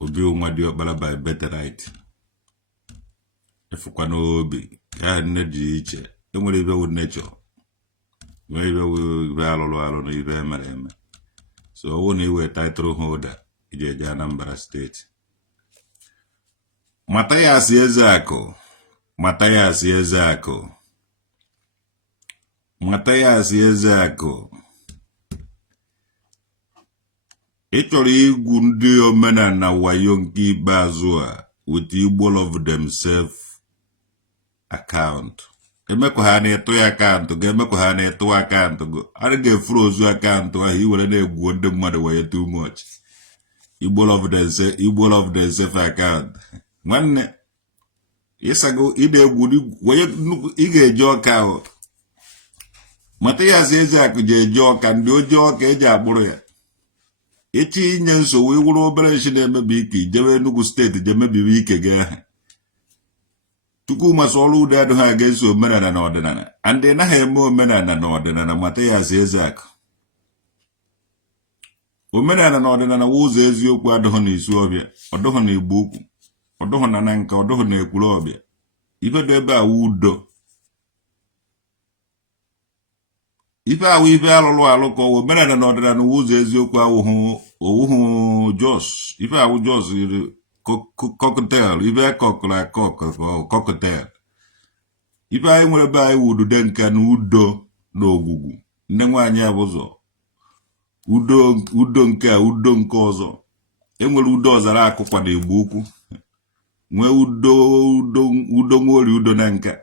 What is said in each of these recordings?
Obi Umadiokbala by better right. If you can obi, I need each. Don't worry about nature. Maybe we will even. So only we title holder, Anambra State. Mathias Ezeaku. Mathias Ezeaku. Actually, Gundi Omena na Wayonki Bazua with Igbo of themselves account. Emekuhane to account, Gemekuhane to account, go. I get frozen account, he will never go the mother way too much. Igbo of themselves account. One yes, I go either would you joke out. Mathias Ezeaku joke and do joke boy. Eti nyenso we will operation MBK, Jeme Nugu State, Jeme week again. Tukuma solu dead against so men and ordinary. And then I have more men and ordinary Mathias Ezeaku. Women and ordinary who's Ezeaku Adoni Sovia, or Dohoni book, or Dohonananka, or Dohone Kulobia. Even deba wood. If I will look over men and ordinary who's Ezeaku Joss, if I would just cocktail, if I cock like cock or cocktail. If I were by wood, then can wood do no goo. Nengwanya bozo. Udon care, udon cozo. Emil udos are a copa de buku. Where udon worry udonanka.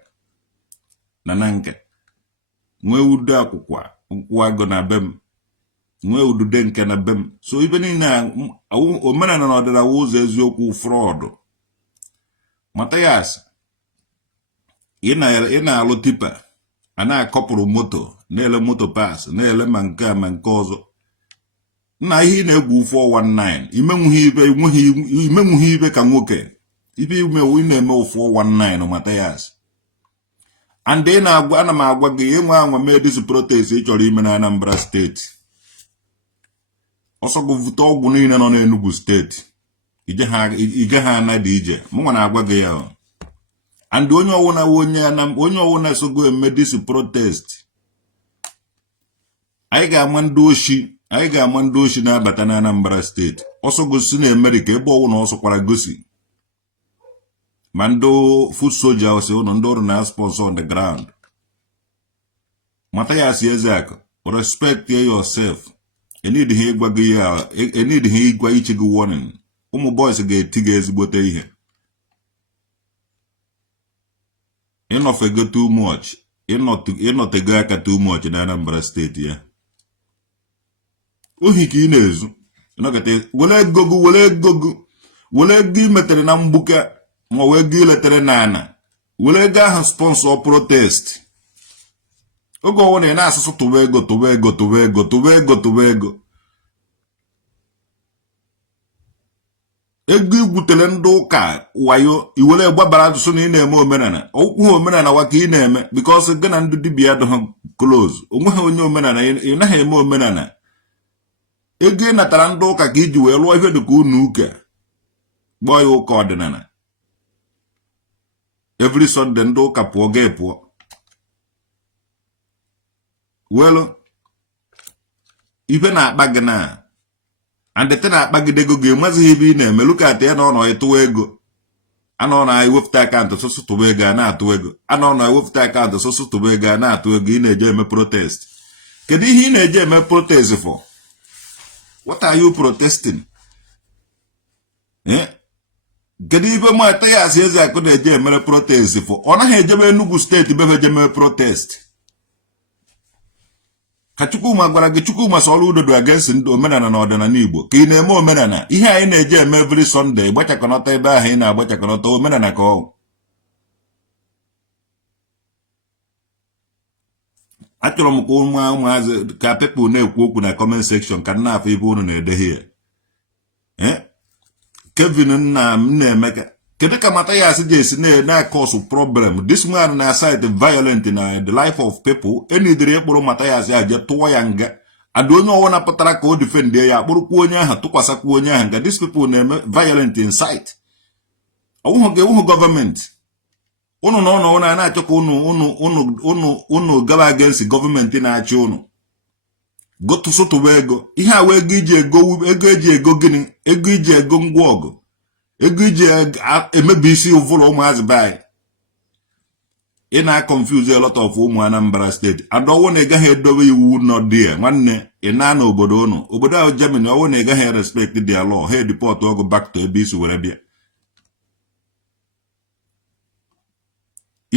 Nananka. Where would dakwa, wagona bem. Where would den can a bem. So even in a man and another was Ezeaku fraud. Mathias. In a lotipa. And a couple of moto. Nele moto pass. Nele manka mancozo. Na he nebu 419. Imemu hibe kamoke. If you may win a mo 419 on Mathias. And then I want my game made this protest actually in Anambra State. Also go to Gunin on Enugu State. Ijaha na DJ. Mwana agwagaya. And when you wanna so go and make this protest. I got mandoshi na batana Anambra State. Also go sine America, ebo wona also kwara gosi. Mando foot soldier was on door na sponsor on the ground. Mathias Ezeaku, respect yourself. You need he gwa ichigu warning. Boys get tigers bote here. You not forget too much. You not a guy too much in Anambra State, yeah. Uhiki inezu. Look at it. Will I give metere na mbuka? Mwegi letere nana. Will I ga sponsor protest? Ogo one na asusu tubego. Egi gutele ndoka wayo iwele gbabara so na ina eme omenana. Okwu omenana wa ka ina eme because gana ndu dibia do close. Onwe onye omenana ina ha eme omenana. Ege natara ndoka ka iji we lụọ ife dị ka unu uke. Gbo ya ụka ọdịnala. Every Sunday ndoka pụọ ga pụọ. Well, ife na akpa gị na and the thing akpa gị dego gị mazi ebe ị na-eme look at ya na ọ nọ ịtụ ego. Anọ na iwepụta akaụntụ sọsọ tụba ego na-atụ ego. Anọ na iwepụta akaụntụ sọsọ tụba ego na-atụ ego ị na-eje eme protest. Kedu ihe ị na-eje eme protest for? What are you protesting? Kedu ife Mathias Ezeaku na-eje eme protest for? Ọ naghị ejebe Enugu State bebe ejeme protest. Ka Chukwuma gwara gị Chukwuma sọrọ udodo against ndị omenala na ọdịnala Igbo ka ị na-eme omenala ihe anyị na-eje eme every Sunday gbachakọnọta ebe ahụ ị na-agbachakọnọta omenala ka ọ achọrọ m ka ụmụazị ka people na-ekwu okwu na comment section ka nna afọ ibe unu na-ede here Kevin nna m na-emeka kedu ka Mathias ji na cause problem this man na side violent na the life of people enidere ekporo Mathias ya je tụọ ya nga and onye ọwụna pụtara ka o defend ya akpụrụkwa onye ahụ tụkwasakwa onye ahụ nga these people na-eme violent inside ọwụhụ gọọmenti unu na ụnụ na-achọ ka unu gaba against gọọmenti na-achị unu gotụsụtụba ego ihe a wee ego eji ego gịnị ego iji ego ngwa ọgụ ego iji emebi isi ụvụlụ ụmụazị baanyị ị na-confuse a lot of ụmụ Anambra steeti adọwụ na ị gaghị edobe iwu nọ dị ya nwanne ị na obodo unu obodo ahụ Germany ọwụ na ị gaghị respect their law ha deport ọgụ back to ebe isi were bịa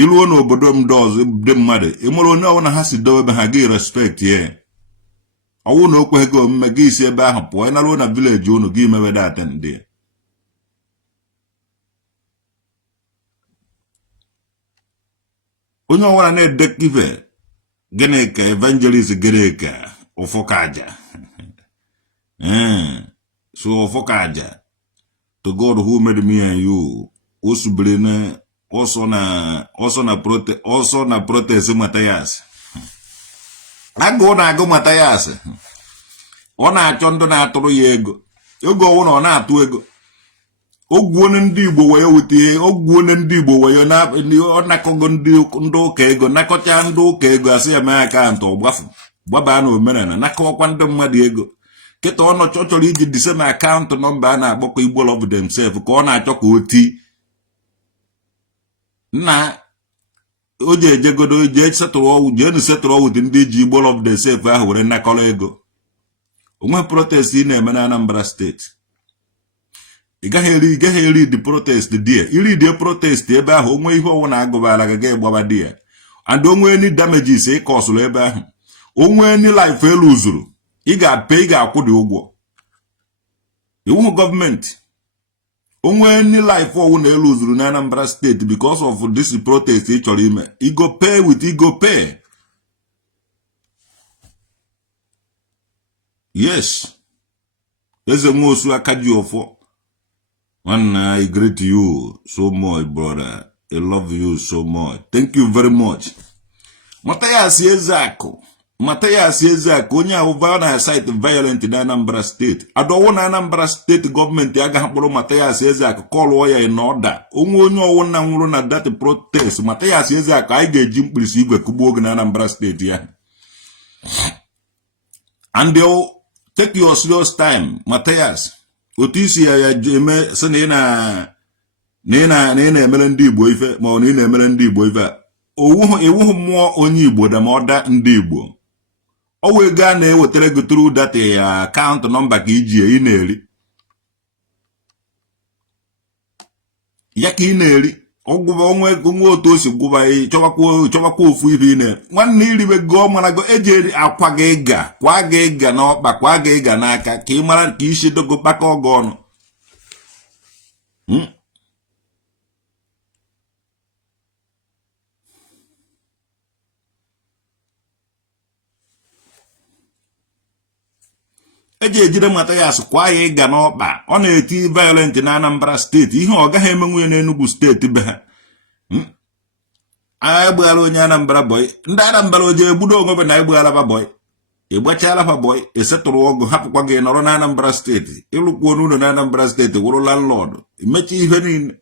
iluo n'obodo m dị mmadụ ịmụrụ onye ọwụ na ha si dobe ebe ha gị respect ya ọwụ na okweghị gị omume gị isi ebe ahụ pụọ ị naruo na village unu gị mewe daten dị onye ọwụna na-edekive gịnị ka evangelist gịnị ka ụfọkaja so ụfọkaja to God who made me and you osubiri na ọsọ na protest Mathias agụ na-agụ Mathias ọ na-achọ ndị na-atụrụ ya ego ọwụna ọ na-atụ ego ogwuone ndị Igbo wee wute ogwuone ndị Igbo wee ọ nakọgo ndị ụka ego nakọcha ndị ụka ego asị ya mee akaụntụ ọgbafu gbaba na omenala nakọkwa ndị mmadụ ego kịta ọ chọrọ iji dise na akaụntụ nọmba a na-akpọkọ Igbo of themselves ka ọ na-achọ ka o ti nna o ji ejegodo jee setụrụ ọwụ dị ndị ji Igbo of themselves ahụ were nakọrọ ego onwe protest ị na-eme na Anambra steeti ị gaghị eri the protest dị ya iri dị protest ebe ahụ onwe ihe ọwụ na-agụbara gị gbaba dị ya and onwe any damages ị kọsụrụ ebe ahụ onwe any life elu zuru ị ga-akwụ dị ụgwọ iwu gọọmenti onwe any life ọwụ na elu zuru na Anambra steeti because of this protest ị chọrọ ime go pay with go pay. Yes, eze nwosu aka Ejiofor. Man, I greet you so much, brother. I love you so much. Thank you very much. Mathias Ezeaku, onye ahụ na site violent na Anambra State. Adọwụ na Anambra State gọọmenti agaghị akpọrọ Mathias Ezeaku kọlụọ ya in order. Onwe onye ọwụ na nwụrụ na that protest. Mathias Ezeaku anyị ga-eji mkpirisi igwe kugbuo oge na Anambra State ya. And they'll take your serious time, Mathias. Otu isi ya eme sị na ị na-emere ndị Igbo ife ma ọ na ị na-emere ndị Igbo ife ewughị mmụọ onye Igbo da ma ọ da ndị Igbo ọ wee gaa na-ewetara gị tụrụ data ya akaụntụ nọmba ka iji ị na-eri ya ka ị na-eri ọgwụba onwe otu o si gwụba chọbakwa ofu ife ị na nwanne iribe gụọ marago eji eri akwa gị ịga kwa gị ịga n'ọkpa kwa gị ịga n'aka ka ị mara ka isi dogo kpaka ọgụ ọnụ eji ejide Mathias kwa ya ịga n'ọkpa ọ na-eti violent na Anambra steeti ihe ọ gaghị eme nwunye n'Enugu steeti be ha egbughala onye Anambra boy ndị Anambra oje egbudo onwe na egbughala boy ịgbachala fa boy esetụrụ ọgụ hapụkwa gị nọrọ na Anambra steeti ịlụkwuo n'ụlọ na Anambra steeti wụrụ landlord imechi ihe niile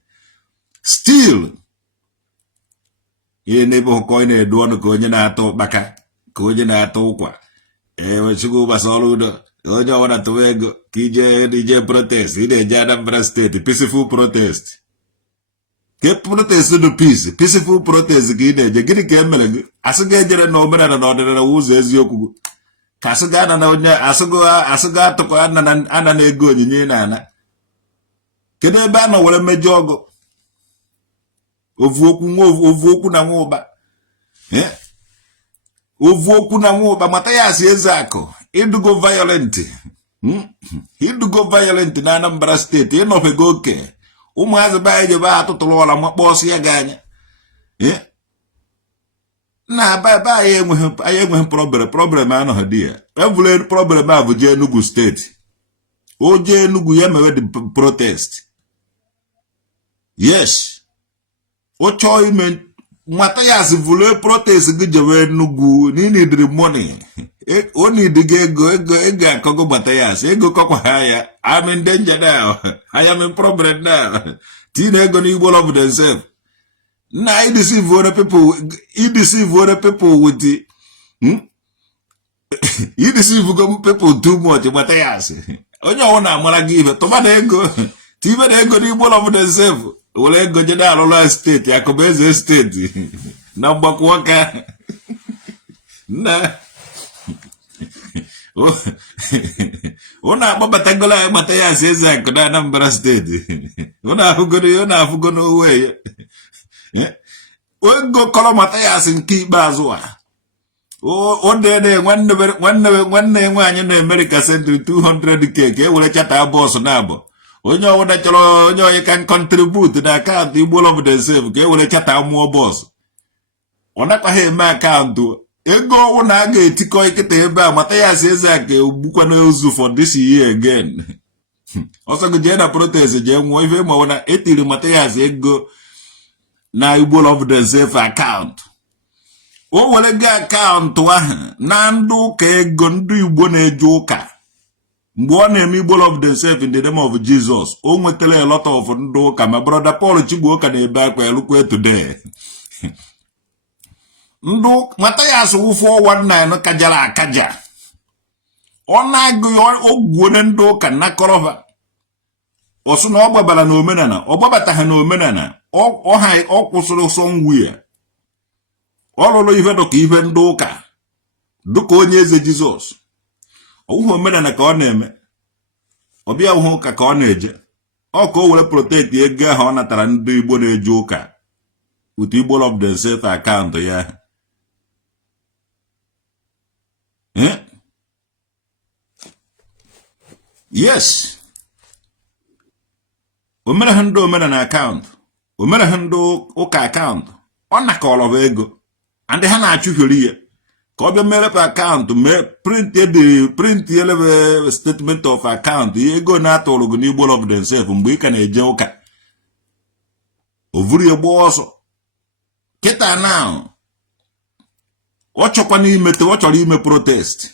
still ihe n'ebe ụkọ ị na-edu ọnụ ka onye na-atụ ụkpaka ka onye na-atụ ụkwa ewechukwu gbasa ọrụ udo onye ọwụna tụwa ego ka ije protest ị na-eje Anambra steeti peaceful protest ke protest do peaceful protest ka ị na-eje gịnị ka emere gị asị ga ejere na omenala na ọdịnala ụzọ eziokwu ka asị ga ana na onye asị ga atụkọ ana na ego onyinye na ana kedu ebe a nọ were mejọ ọgụ ovu okwu na nwa ụba ovu okwu na nwa ụba Mathias Ezeaku idugo violent na Anambra steeti ịnọfego oke ụmụazị be anyị jebe atụtụrụ ọla makpọ ọsọ ya gị anya na be anyị enweghị problem anọghị dị ya evule problem a bụ jee Enugu steeti o jee Enugu ya mewe the protest yes o chọọ ime Mathias vule protest gijewe nugu ni need the money. Only the ego akogo Mathias. Ego koko haya. I'm in danger now. I am in problem now. Tina ego ni all of themselves. Now I deceive other people. He deceive other people with the he deceive people too much, Mathias. Onye ona amara give to ego. Tiva ego ni all of themselves. Wole ego jeda alola state yakobeze state. Na mbakwaka. Na Ona babatagola Mathias Ezeaku na Anambra state. Ona afugono we. Ego kolo Mathias nke ikpeazụ a. O dede nwanne nwanyị na America send 200k ka e were chata boss na abo. Onye ọwụda chọrọ onye onye can contribute na account Igbo of the save ka e were chata mụọ boss. Ọ nakwaghị eme akaụntụ ego ọwụ na a ga-etikọ ikete ebe a Mathias Ezeaku egbukwa n'ozu for this year again. Ọsọ gị jee na protest jee nwụọ ife ma ọ na etiri Mathias ego na Igbo of the save account. O were gị akaụntụ ahụ na ndị ụka ego ndị Igbo na-eje ụka. Mgbe ọ na-eme Igbo of themselves in the name of Jesus, o nwetara a lot of ndị ụka ma brother Paul Chigbuoka na-ebe akwa elukwe today. Ndụ Mathias wụfụ 419 kajara akaja. Ọ na-agụ ogwuo na ndị ụka na kọrọva. Ọsụ na ọ gbabara na omenala, ọ gbabataghị na omenala, ọ kwụsịrị somewhere. Ọ lụrụ ihe dọka ihe ndị ụka dịka onye eze Jizọs. Ọwụhụ omenala ka ọ na-eme. Ọbịa ụhụ ụka ka ọ na-eje. Ọ ka o were protect ego ahụ ọ natara ndị Igbo na-eje ụka with Igbo of themselves account ya. Yes. O mere ha ndị omenala account. O mere ha ndị ụka account. Ọ nakọrọ ego. And ha na-achụhịrị ya. Ka ọ bịa mere account mee print eleve statement of account ego na-atụrụ gị n'Igbo of themselves mgbe ị ka na-eje ụka. O vuru ya gbaa ọsọ. Kịta now ọ chọrọ ime protest.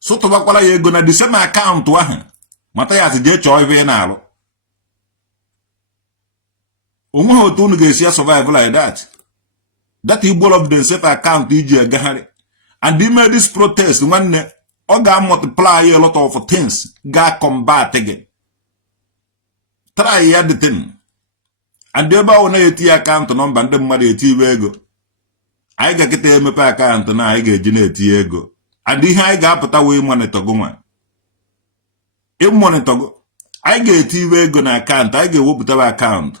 Sụtụbakwara ya ego na the same account ahụ. Mathias jee chọọ ife na-arụ. O nweghị otu unu ga-esi survive like that. That Igbo of themselves account iji agagharị. And he made this protest nwanne ọ ga-multiply a lot of things ga-combat again. Try ya the thing. And ebe ahụ na-eti akaụntụ nọmba ndị mmadụ eti iwe ego. Anyị ga-eketa emepe akaụntụ na anyị ga-eji na-eti ego. And ihe anyị ga-apụta wee monitor go nwa. Monitor go. Anyị ga-eti iwe ego na akaụntụ, anyị ga-ewepụtaba akaụntụ.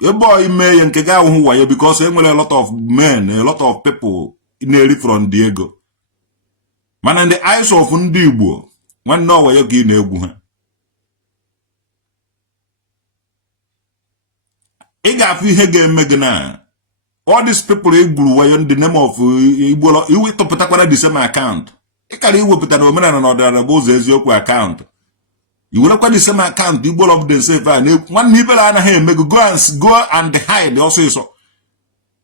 Ebe ọ ime ya nke ga-ahụ wayo because enwere a lot of men, a lot of people na-eri from the ego. Mana in the eyes of ndị Igbo, nwanne ọwayo ka ị na-egwu ha. Ị ga-afụ ihe ga-eme gị na all these people egburu wayo in the name of Igbo iwetọpụtakwara the same account. Ị kara iwepụta na omenala na ọdịnala bụ ụzọ eziokwu account. Iwerekwa the same account Igbo of themselves a nwanne ibere anaghị eme go and hide ọsịsọ.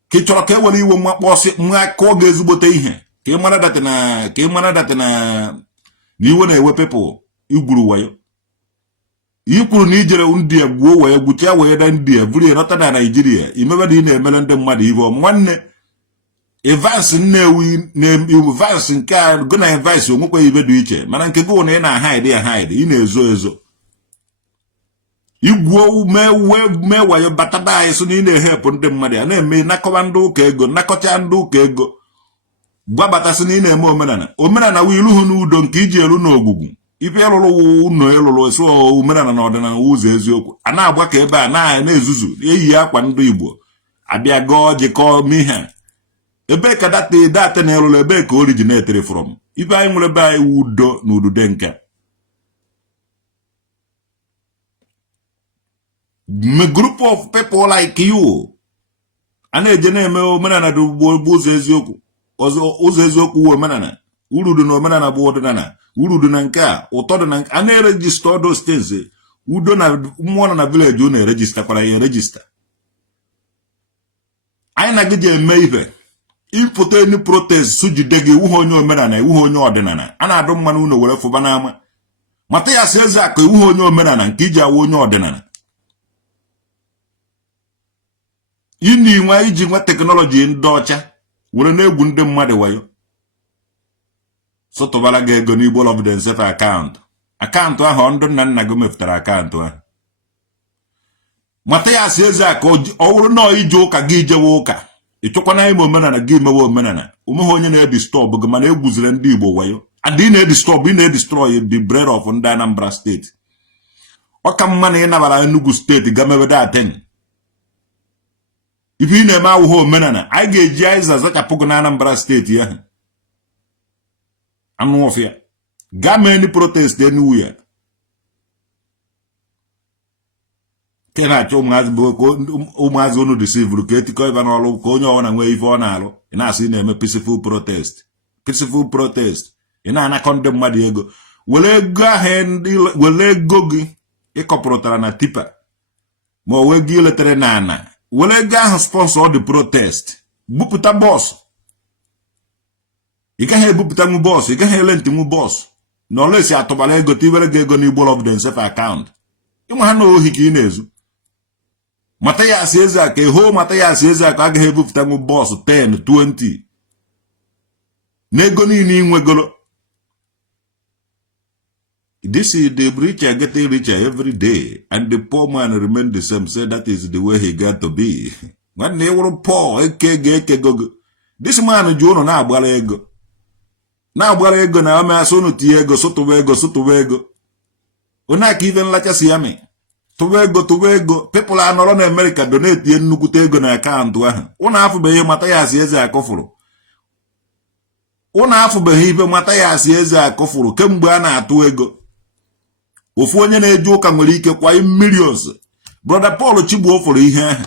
Ka ị chọrọ ka e were iwe mmakpọsị nwa ka ọ ga-ezigbote ihe ka ị mara dati na iwe na-ewe people igburu wayo. Ikwuru na ijere ndị gbuo wayo gbucha wayo na ndị buru ya nọta na Nigeria imebe na ị na-emere ndị mmadụ ibe nwanne Evans Nnewi Evans nke a go na Evans onwekwa ibe dị iche mana nke gị na ị na-hide ị na-ezo ezo. Igwuo mee wayo bataba anyị so na ị na-ehepụ ndị mmadụ ya na-eme nakọba ndị ụka ego nakọcha ndị ụka ego gwabatasị na ị na-eme omenala wee ilu hụ n'udo nke iji elu n'ogwugwu ife ịlụrụ ụnọ ịlụrụ esi omenala na ọdịnala ụzọ eziokwu a na-agba ka ebe a na-ezuzu eyi akwa ndị Igbo abịa gọọ jikọọ mihe ebe ka data na ịlụrụ ebe ka originated from ife anyị nwere ebe anyị udo na udude nke a group of people like you ana-eje na-eme omenala dị bụ ụzọ eziokwu ụzọ eziokwu omenala urudu na omenala bụ ọdịnala urudu na nke a ụtọ dị na nke a na-erejista ọdụ steeti udo na mmụọ na village ọ na-erejista kwara ya erejista anyị na gị je eme ife ịpụta enu protest sujide gị iwu onye omenala iwu onye ọdịnala a na-adụ mmanụ ụlọ were fụba n'ama Mathias Ezeaku iwu onye omenala nke iji awụ onye ọdịnala ini nwa iji nwa teknọlọji ndị ọcha were na-egwu ndị mmadụ wayo sọtụbara gị ego n'Igbo of themselves akaụntụ ahụ ndụ nna nna gị mepụtara akaụntụ ahụ Mathias Ezeaku ọ wụrụ na ije ụka gị jewe ụka ịchọkwana ime omenala gị mewe omenala umehe onye na-edistọbụ gị mana egwuzire ndị Igbo wayo adị ị na-edistọbụ the bread of ndị Anambra steeti ọ ka mma na ị nabara Enugu steeti ga mebe daten ife ị na-eme awụghị omenala anyị ga-eji aiza zachapụ gị na Anambra steeti ahụ anụ ọfịa gaa mee ndị protest enuwu ya ke na-achọ ụmụazị unu disivuru ka etikọ ịba n'ọrụ ka onye ọbụla nwee ife ọ na-alụ ị na-asị ị na-eme peaceful protest ị na-anakọ ndị mmadụ ego were ego gị ịkọpụrụtara na tipa ma o wee gị iletere na ana were ego ahụ sponsor the protest bupụta bọọsụ ị gaghị ebupụta nwu bọọsụ ị gaghị ele ntị nwu bọọsụ na ọla esi atụbara ego tiwere gị ego n'Igbo of themselves akaụntụ ịnwe ha na ohi ka ị na-ezu Mathias Ezeaku eho Mathias Ezeaku agaghị ebupụta nwu bọọsụ 10 20 n'ego niile ị nwegolo. This is the richer getting richer every day, and the poor man remain the same. Say that is the way he got to be. When they were poor, this man Juno na ego. Na ego na ame asonu ti ego, soto ego. Una even like a siame. To ego. People are not in America donate the nukute ego na account. Una afu be Mathias Ezeaku furu. Una afu be Mathias Ezeaku furu. Kemgbe a na-atụ ego. Ofu onye na-eje ụka nwere ike kwa millions. Brother Paul Chigbo furu ihe ahụ.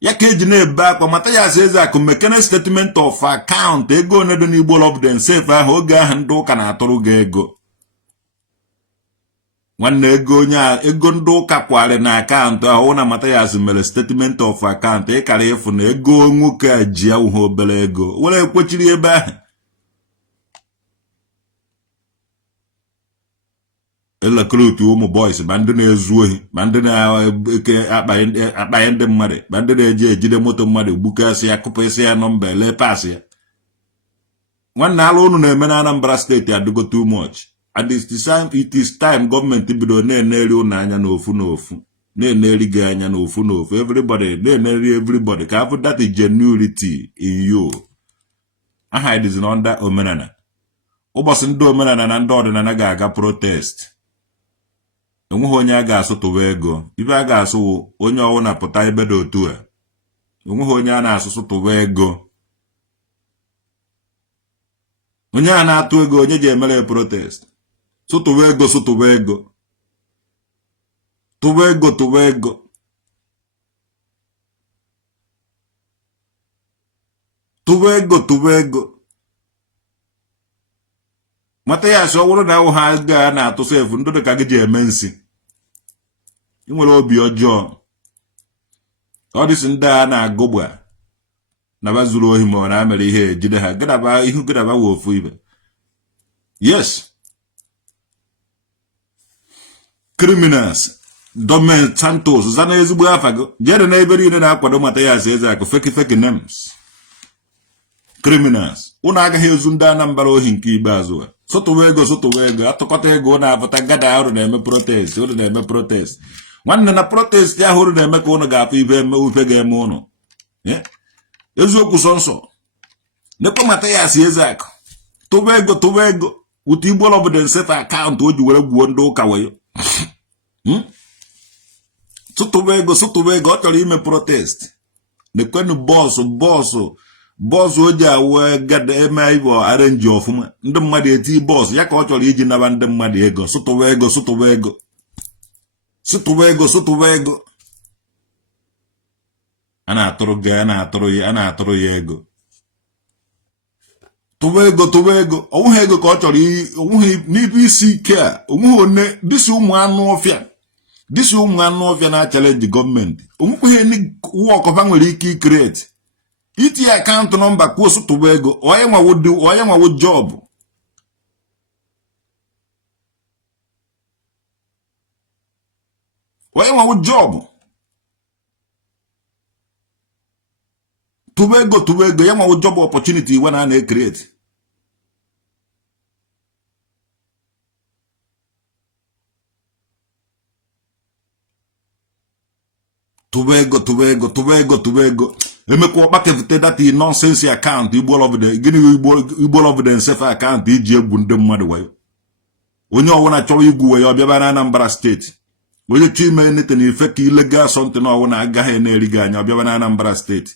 Ya ka eji na-ebe akwa Mathias Ezeaku mekene statement of account ego nedo n'Igbo of themselves ahụ oge ahụ ndị ụka na-atụrụ gị ego. Nwanne ego ndị ụka kware na akaụntụ ahụ na Mathias mere statement of account ịkara ịfụ na ego nwoke a ji awụghị obere ego were ekwechiri ebe ahụ. Elekọrọtu ụmụ boys ma ndị na-ezu ohi ma ndị na-akpanye ndị mmadụ ma ndị na-eji ejide moto mmadụ gbukasị ya kụpụsị ya nọmba ele pasị ya. Nwanne ala unu na-eme na Anambra steeti adịgo too much. And it is time gọọmenti bido na-eneri unu anya n'ofu na-eneri gị anya n'ofu everybody na-eneri everybody ka afụ that is genuinity in you. Aha it is under omenala. Ụbọchị ndị omenala na ndị ọdịnala ga-aga protest. Enweghị onye a ga-asụtụwa ego. Ibe a ga-asụ onye ọwụ na-apụta ebe dị otu a. Enweghị onye a na-asụtụwa ego. Onye a na-atụ ego onye ji emere protest. Sụtụwa ego. Tụwa ego. Mathias ọwụrụ na ahụ ha ga na-atụ sefu ndị ka gị ji eme nsi. Ị nwere obi ọjọọ. Ọ dịsị ndị a na-agụgba na bazuru ohi ma ọ na-amere ihe ejide ha gịdaba wofu ibe. Yes. Criminals. Domen Santos zana ezigbo afa gị. Jere na ebe niile na-akwado Mathias Ezeaku fake names. Criminals. Unu agaghị ezu ndị Anambra ohi nke ikpeazụ a. Sotowa ego atụkọta ego na-apụta gada ọrụ na-eme protest. Nwanne na protest ya hụrụ na-eme ka unu ga-afụ ibe ga-eme unu. Eziokwu sọnsọ. Nekwa Mathias Ezeaku. Tụwa ego ụtụ Igbo of themselves akaụntụ o ji were gwuo ndị ụka wayo. Sụtụwa ego ọ chọrọ ime protest. Nekwenu bọọsụ o ji awụ gada eme ibo arenji ọfụma ndị mmadụ eti bọọsụ ya ka ọ chọrọ iji naba ndị mmadụ ego. Sụtụwa ego a na-atụrụ ya ego. Tụwa ego onweghị ego ka ọ chọrọ onweghị n'ibe isi ike a onweghị one dịsị ụmụ anụ ọfịa na-achalenji gọọmenti onwekweghị wọk ọfa nwere ike ikreti iti account number kwụsị tụba ego onye nwawo job onye nwawo job tụba ego ya nwawo job opportunity iwe na create tụba ego emekwa ọkpakevute data nonsense account Igbo Loviden self account iji egwu ndị mmadụ wayo onye ọwụna chọrọ igwu wayo ọbịaba na Anambra steeti onye chọ ime nete na ife ka ilegal something ọwụna agaghị na-eri gị anya ọbịaba na Anambra steeti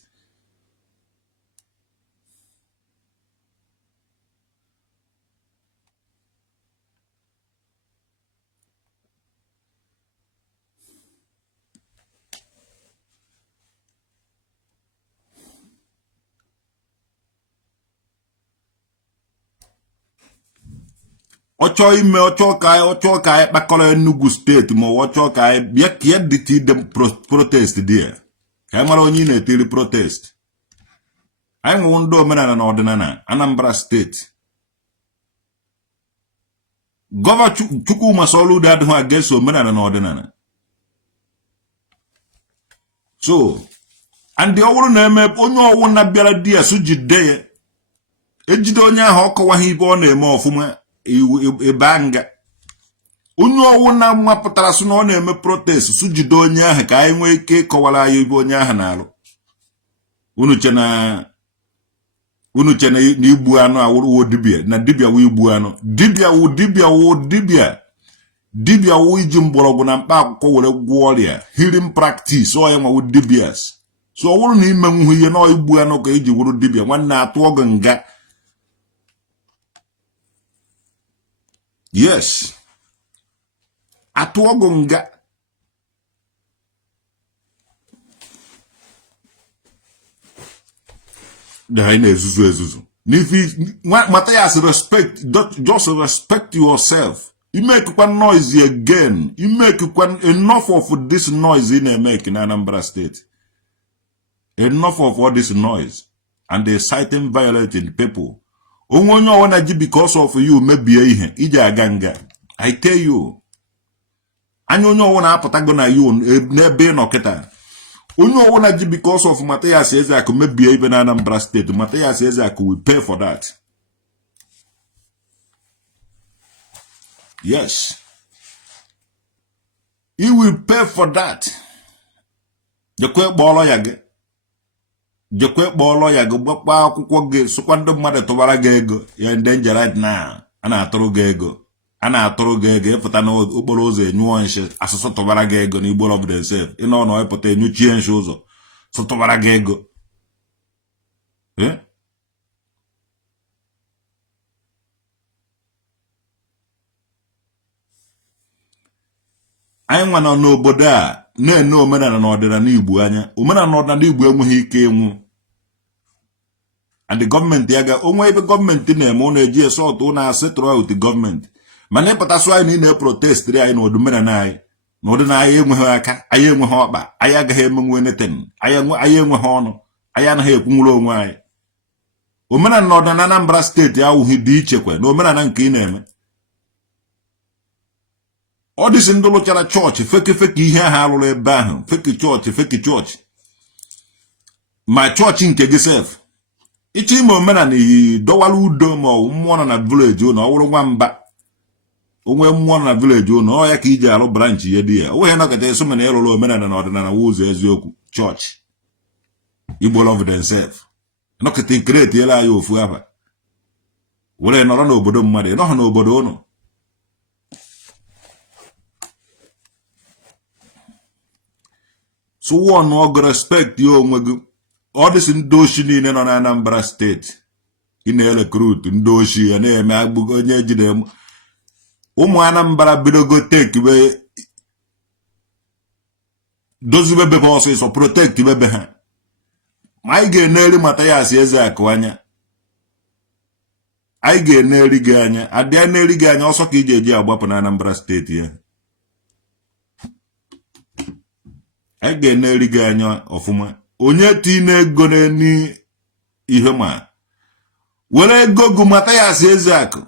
ọchọ ka anyị kpakọrọ Enugu steeti ma ọchọ ka anyị bịa ka dịtị dem protest dị ya ka anyị mara onye na-etiri protest anyị nwụrụ ndị omenala na ọdịnala Anambra steeti gọvanọ Chukwuma Soludo adịghị against omenala na ọdịnala so and ọwụrụ na-eme onye ọwụ na bịara di ya jide ya ejide onye ahụ ọkọwaghị ibe ọ na-eme ọfụma ibanga onye ọwụ na mmapụtara sụ na ọ na-eme protest sujide onye ahụ ka anyị nwee ike ịkọwara anyị ibe onye ahụ na-alụ unu che na igbu anụ awụrụ dibia na dibia wụ igbu anụ dibia wụ iji mgbọrọgwụ na mkpa akwụkwọ were gwụọ ọrịa healing practice ọ ya nwawu dibias so ọ wụrụ na ime nwuhu ihe na igbu anụ ka iji wụrụ dibia nwanne atụọ gị nga yes atụọgụ nga dị na-ezuzu Mathias just respect yourself. You make one noise again. You make one enough of this noise in Anambra State. Enough of all this noise and the inciting violence in people. Because of you, maybe ija ganga. I tell you. And you know when I put you nebe no keta. You because of Mathias Ezeaku maybe even Anambra State. Mathias Ezeaku will pay for that. Yes. He will pay for that. The quick ball yag. Jekwe bolo ya gbakpa akwụkwọ gị sụkwa ndị mmadụ tụbara gị ego ya danger right now a na-atụrụ gị ego ịpụta n'okporo ụzọ enyụọ nshi asụsụ tụbara gị ego n'Igbo Loviden self ịnọ nọ ịpụta enyụchie nshi ụzọ tụbara gị ego anyị nwa nọ n'obodo a na-ene omenala na ọdịnala Igbo anya omenala na ọdịnala Igbo enweghị ike ịnwụ and the government yaga onwe ebe gọọmenti na-eme ụnụ eji esọtụ na settle out the gọọmenti mana ịpụtasụ anyị na protest anyị na omenala anyị na ọdịnala anyị enweghị aka anyị enweghị ọkpa anyị agaghị emenwe anything anyị enweghị ọnụ anyị anaghị ekwunwere onwe anyị omenala na ọdịnala Anambra steeti awụghị dị ichekwe na omenala nke ị na-eme ọ dịsị ndị lụchara chọọchị feke ihe ha alụrụ ebe ahụ feke chọọchị ma chọọchị nke gị sef ịchọ ime omenala iyi dọwara udo ma mmụọ nọ na vileji ụnụ ọ wụrụ nwamba onwe mmụọ nọ na vileji ụnụ ọ ya ka iji alụ branchị ya dị ya onwe ya nọkọta eso mana ịrụrụ omenala na ọdịnala ụzọ eziokwu chọọchị Igbo Loviden self nọkọta ikretiela anyị ofu afa were nọrọ n'obodo mmadụ ịnọghọ n'obodo ụnụ so one og respect yo onwe gị ọ dịsị ndị oshi niile nọ na Anambra steeti ị na-recruit ndị oshi ya na-eme agbụgo onye ejide ụmụ Anambra bidogo tekibe dozibe bebe ọsịsọ protect bebe ha ma anyị ga-eneri Mathias Ezeaku anya anyị ga-eneri gị anya adịa na-eri gị anya ọsọ ka iji eji agbapụ na Anambra steeti ya anyị ga-eneri gị anya ọfụma onye tinye ego n'eni ihe ma were ego gị Mathias Ezeaku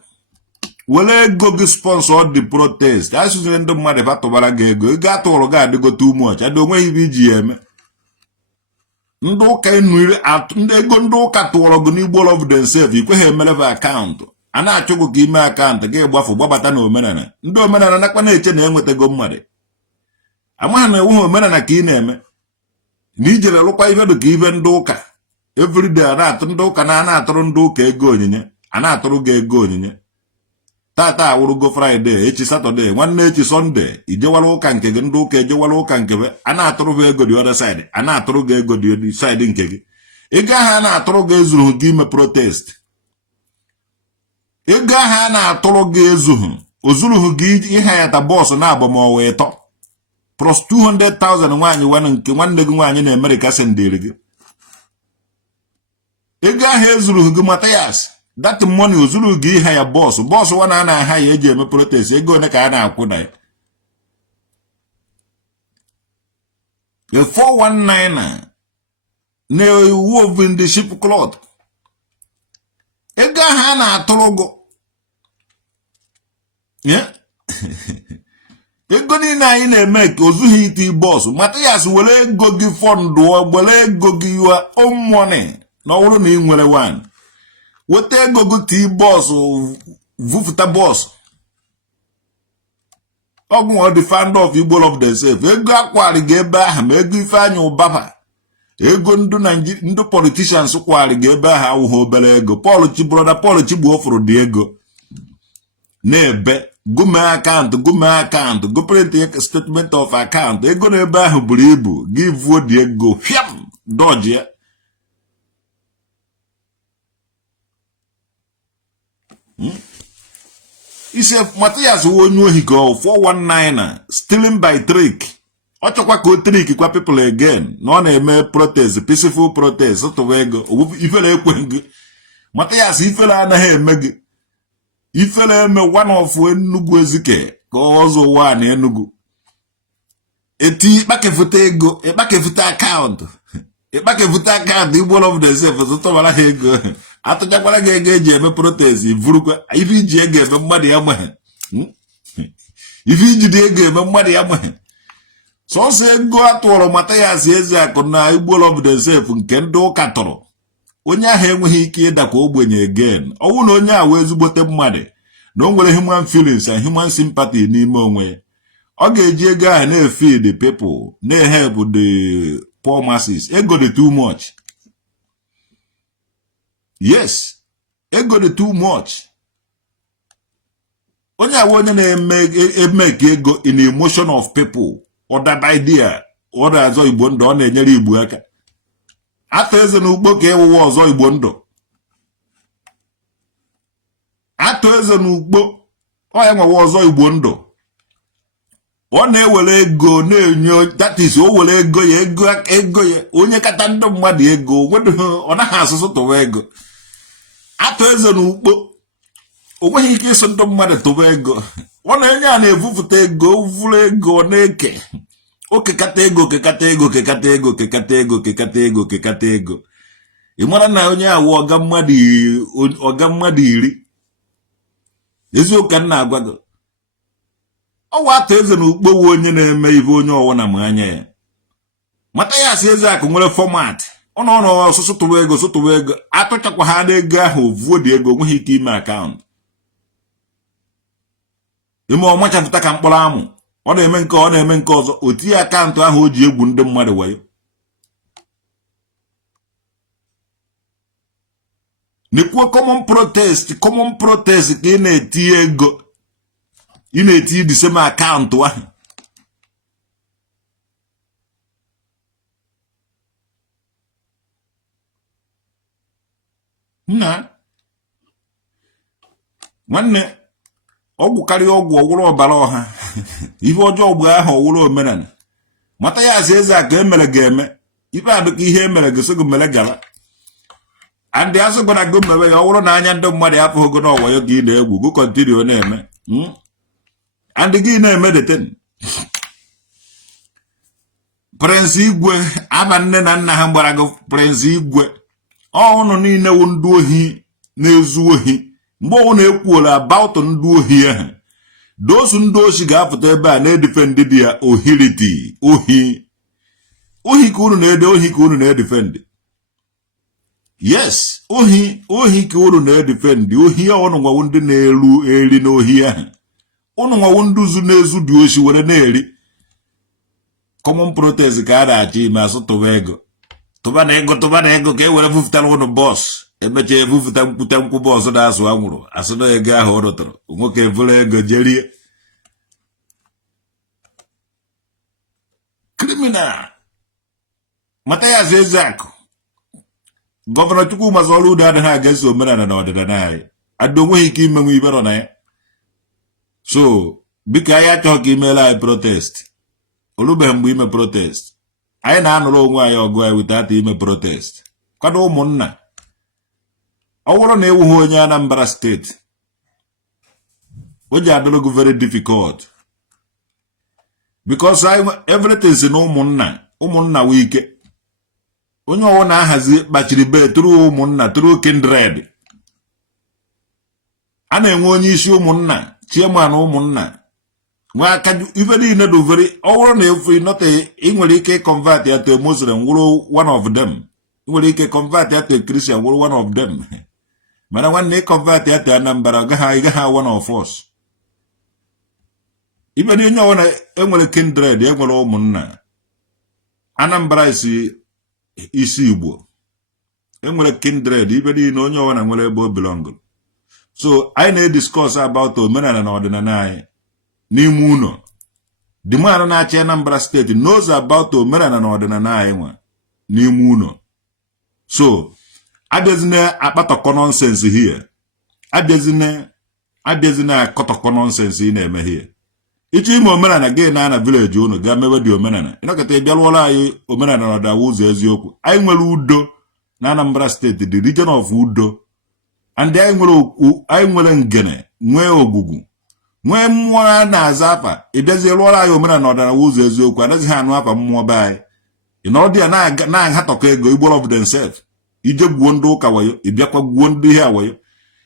were ego gị sponsor the protest asụzire ndị mmadụ batụbara gị ego atụrụ gị adịgo too much adị onweghị ibe iji ya eme ndị ụka enuri ndị ego ndị ụka tụọrọ gị n'Igbo of themselves ikweghị emerebe akaụntụ a na-achụ gị ka ime akaụntụ gị gbafu gbabata na omenala ndị omenala nakwa na-eche na enwetago mmadụ amaghị na enweghị omenala ka ị na-eme na ijere lụkwa ife dị ka ife ndị ụka everyday a na-atụ ndị ụka na-atụrụ ndị ụka ego onyinye a na-atụrụ gị ego onyinye tata awụrụgo Friday echi Saturday nwanne echi Sunday ijewara ụka nke gị ndị ụka ejewara ụka nke gị a na-atụrụ gị ego dị other side a na-atụrụ gị ego dị side nke gị ego ahụ a na-atụrụ gị ezuru gị ime protest ego ahụ a na-atụrụ gị ozurughị gị ịha ya ta bọọsụ na-abamaọwa ịtọ plus 200,000 nwaanyị wana nke nwanne gị nwaanyị na America sendiri gị ego ahụ ezuru gị Mathias that money ozuru gị ịha ya bọọsụ wana a na-aha ya eji eme protest ego one ka a na-akwụ na ya the 419 na-ewu of in the ship cloth ego ahụ a na-atụrụ gị ego niile anyị na-eme ka ozughị ite bọọsụ Mathias were ego gị fọndụ were ego gị your own money na ọ bụrụ na ị nwere one weta ego gị tii bọọsụ vụfụta bọọsụ ọgwụ ọ dị founder of Igbo of themselves ego akwari gị ebe ahụ ma ego Ifeanyị Ụbaba ego ndị politicians kwari gị ebe ahụ awụghị obere ego brother Paul Chigbuofuru dị ego na-ebe gume akaụntụ goprint statement of account ego na ebe ahụ buru ibu gị vuo dị ego fiam dodge ya ise Mathias onye ohi ka 419 stealing by trick ọ chọkwa ka o trick kwa people again na ọ na-eme protest peaceful protest tụwa ego ifere ekwe gị Mathias ifere anaghị eme gị ifere eme one of Enugu Ezike ka ọzọ ụwa na Enugu eti ịkpakefụta ego ịkpakefụta akaụntụ Igbo of themselves tụtụbara ha ego atụchakwara gị ego eji eme protest ivurukwa ife iji ego eme mmadụ ya maghe ife iji dị ego eme mmadụ ya maghe sọsọ ego atụrụ Mathias Ezeaku na Igbo of themselves nke ndị ụka tụrụ onye ahụ enweghị ike ịdakwa ogbenye again ọnwụ na onye a wee ezigbote mmadụ na o nwere human feelings and human sympathy n'ime onwe ya ọ ga-eji ego ahụ na-feed the people na-help the poor masses ego dị too much yes ego dị too much onye awa onye na-eme ka ego in emotion of people other idea ọrụ azọ Igbo ndụ ọ na-enyere Igbo aka atọ eze n'ugbo ka ewuwe ọzọ Igbo ndụ atọ eze n'ugbo ọ ya nwewe ọzọ Igbo ndụ ọ na-ewere ego na-enyo that is o were ego ya onye kata ndị mmadụ ego ọ naghị asụsụ tụwa ego atọ eze n'ugbo o nweghị ike ịsụ ndị mmadụ tụwa ego ọ na-enye a na-evufụta ego vụrụ ego na-eke okekata ego ị mara na onye awụ ọga mmadụ iri eziokwu na-agwa gị ọwa atọ eze na ukpowu onye na-eme ibe onye ọwụ na ma anya ya Mathias Ezeaku nwere fọmat ọnụ sụtụwa ego atụchakwa ha n'ego ahụ vuo dị ego nweghị ike ime akaụntụ ime ọmachapụta ka mkpọrọ amụ ọ na-eme nke ọzọ o tinye akaụntụ ahụ o ji egwu ndị mmadụ wayo n'ekwuo common protest ka ị na-etinye ego ị na-etinye diseme akaụntụ ahụ nna nwanne ọgwụ karịa ọgwụ ọwụrụ ọbara ọha ife ọjọọ ọgwụ ahụ ọwụrụ omenala Mathias Ezeaku emere ga-eme ife adịka ihe emere gosi gị mere gara andị asụgụ na gị mmewe ya ọwụrụ na anya ndị mmadụ afụghị n'ọwa ya ka ị na-egwu gụ kọntinio na-eme andị gị na-eme deten Prince Igwe aba nne na nna ha gbara gị Prince Igwe ọnụ niile wụ ndị ohi na-ezu ohi mgbe ọnwụ na-ekwuola about ndị ohi ahụ dosu ndị ochi ga-apụta ebe a na-edefend dị ya ohiriti ohi ka unu na-ede ohi ka unu na-edefend yes ohi ka unu na-edefend ohi ya ọnụ nwawu ndị na-elu eri n'ohi ahụ unu nwawu ndị uzu na-ezu dị ochi were na-eri common protest ka a na-achọ ime asụ tụba na ego ka e were vụfụtara ụnụ bọs emecha evụfụta nkwụ bọs na-asụ anwụrụ asụ na ego ahụ ọ rụtara nwoke eburu ego jerie criminal Mathias Ezeaku gọvanọ Chukwuma Soludo adịghị aga-eso omenala na ọdịnala anyị adị onweghị ike imenwe ibe nọ na ya so biko anyị achọghị ka imeela anyị protest olubeghị mgbe ime protest anyị na-anụrụ onwe anyị ọgụ anyị without ime protest kwado ụmụnna ọ bụrụ na ewughị onye Anambra steeti o ji adịrịgo very difficult because everything si na ụmụnna wee ike onye ọwụ na-ahazi kpachiri be tụrụ ụmụnna tụrụ kindred a na-enwe onye isi ụmụnna chairman ụmụnna nwe aka ife niile dị very ọ bụrụ na efu nọta ị nwere ike convert ya to a Muslim wụrụ one of them ị nwere ike convert ya to a Christian wụrụ one of them mana nwanne convert ya to Anambra ị gaghị one of us ibe ni onye ọwụ na enwere kindred enwere ụmụnna Anambra isi Igbo enwere kindred ibe niile onye ọwụ na nwere ebe o belong so anyị na-discuss about omenala na ọdịnala anyị n'ime ụlọ the man na-achị Anambra steeti knows about omenala na ọdịnala anyị nwa n'ime ụlọ so abịazina akpatọkọ nonsense here abịazina akọtọkọ nonsense ị na-eme here ịchọ ime omenala gị na village unu ga mewe dị omenala ịnọkọta ịbịalụọla anyị omenala na ọdawa ụzọ eziokwu anyị nwere udo na Anambra steeti the region of udo and anyị nwere ngene nwee ogwugwu nwee mmụọ na-aza afa ịbịazie lụọla anyị omenala na ọdịnala ụzọ eziokwu anaghị ha anụ afa mmụọ be anyị ịnọdụ ya na-ahatọkọ ego Igbo of themselves ije gwuo ndị ụka wayo ịbịakwa gwuo ndị ihe awayo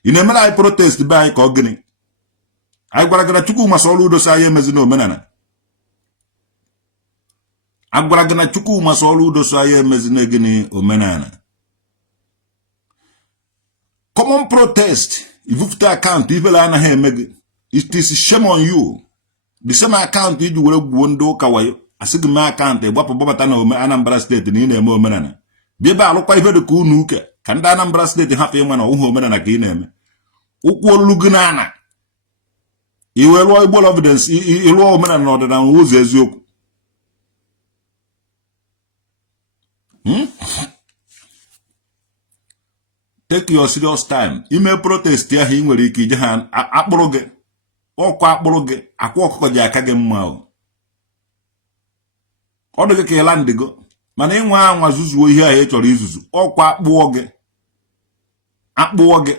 ị na-emere anyị protest be anyị ka ọ gịnị anyị gwara gị na Chukwuma Soludo so anyị emezi na omenala agwara gị na Chukwuma Soludo so anyị emezi na gịnị omenala common protest ivufute akaụntụ ifele anaghị eme gị it is shame on you the same akaụntụ iji were gwuo ndị ụka wayo asị gị mee akaụntụ ịgbapụgbabata na Anambra steeti na ị na-eme omenala bịa ebe alụkwa ife dị ka unu uke ka ndị Anambra steeti hapụ ịma na ọwụghị omenala ka ị na-eme ụkwụ olulu gị n'ana iwe lụọ Igbo evidence ịlụọ omenala na ọdịnala ụzọ eziokwu take your serious time ime protest ahụ ị nwere ike ije ha akpụrụ gị akpụrụ gị akwa ọkụkọ ji aka gị mma ọ dị gị ka ịla ndịgo mana ịnwe anwa zuzuo ihe ahụ ị chọrọ izuzu ọkwa akpụọ gị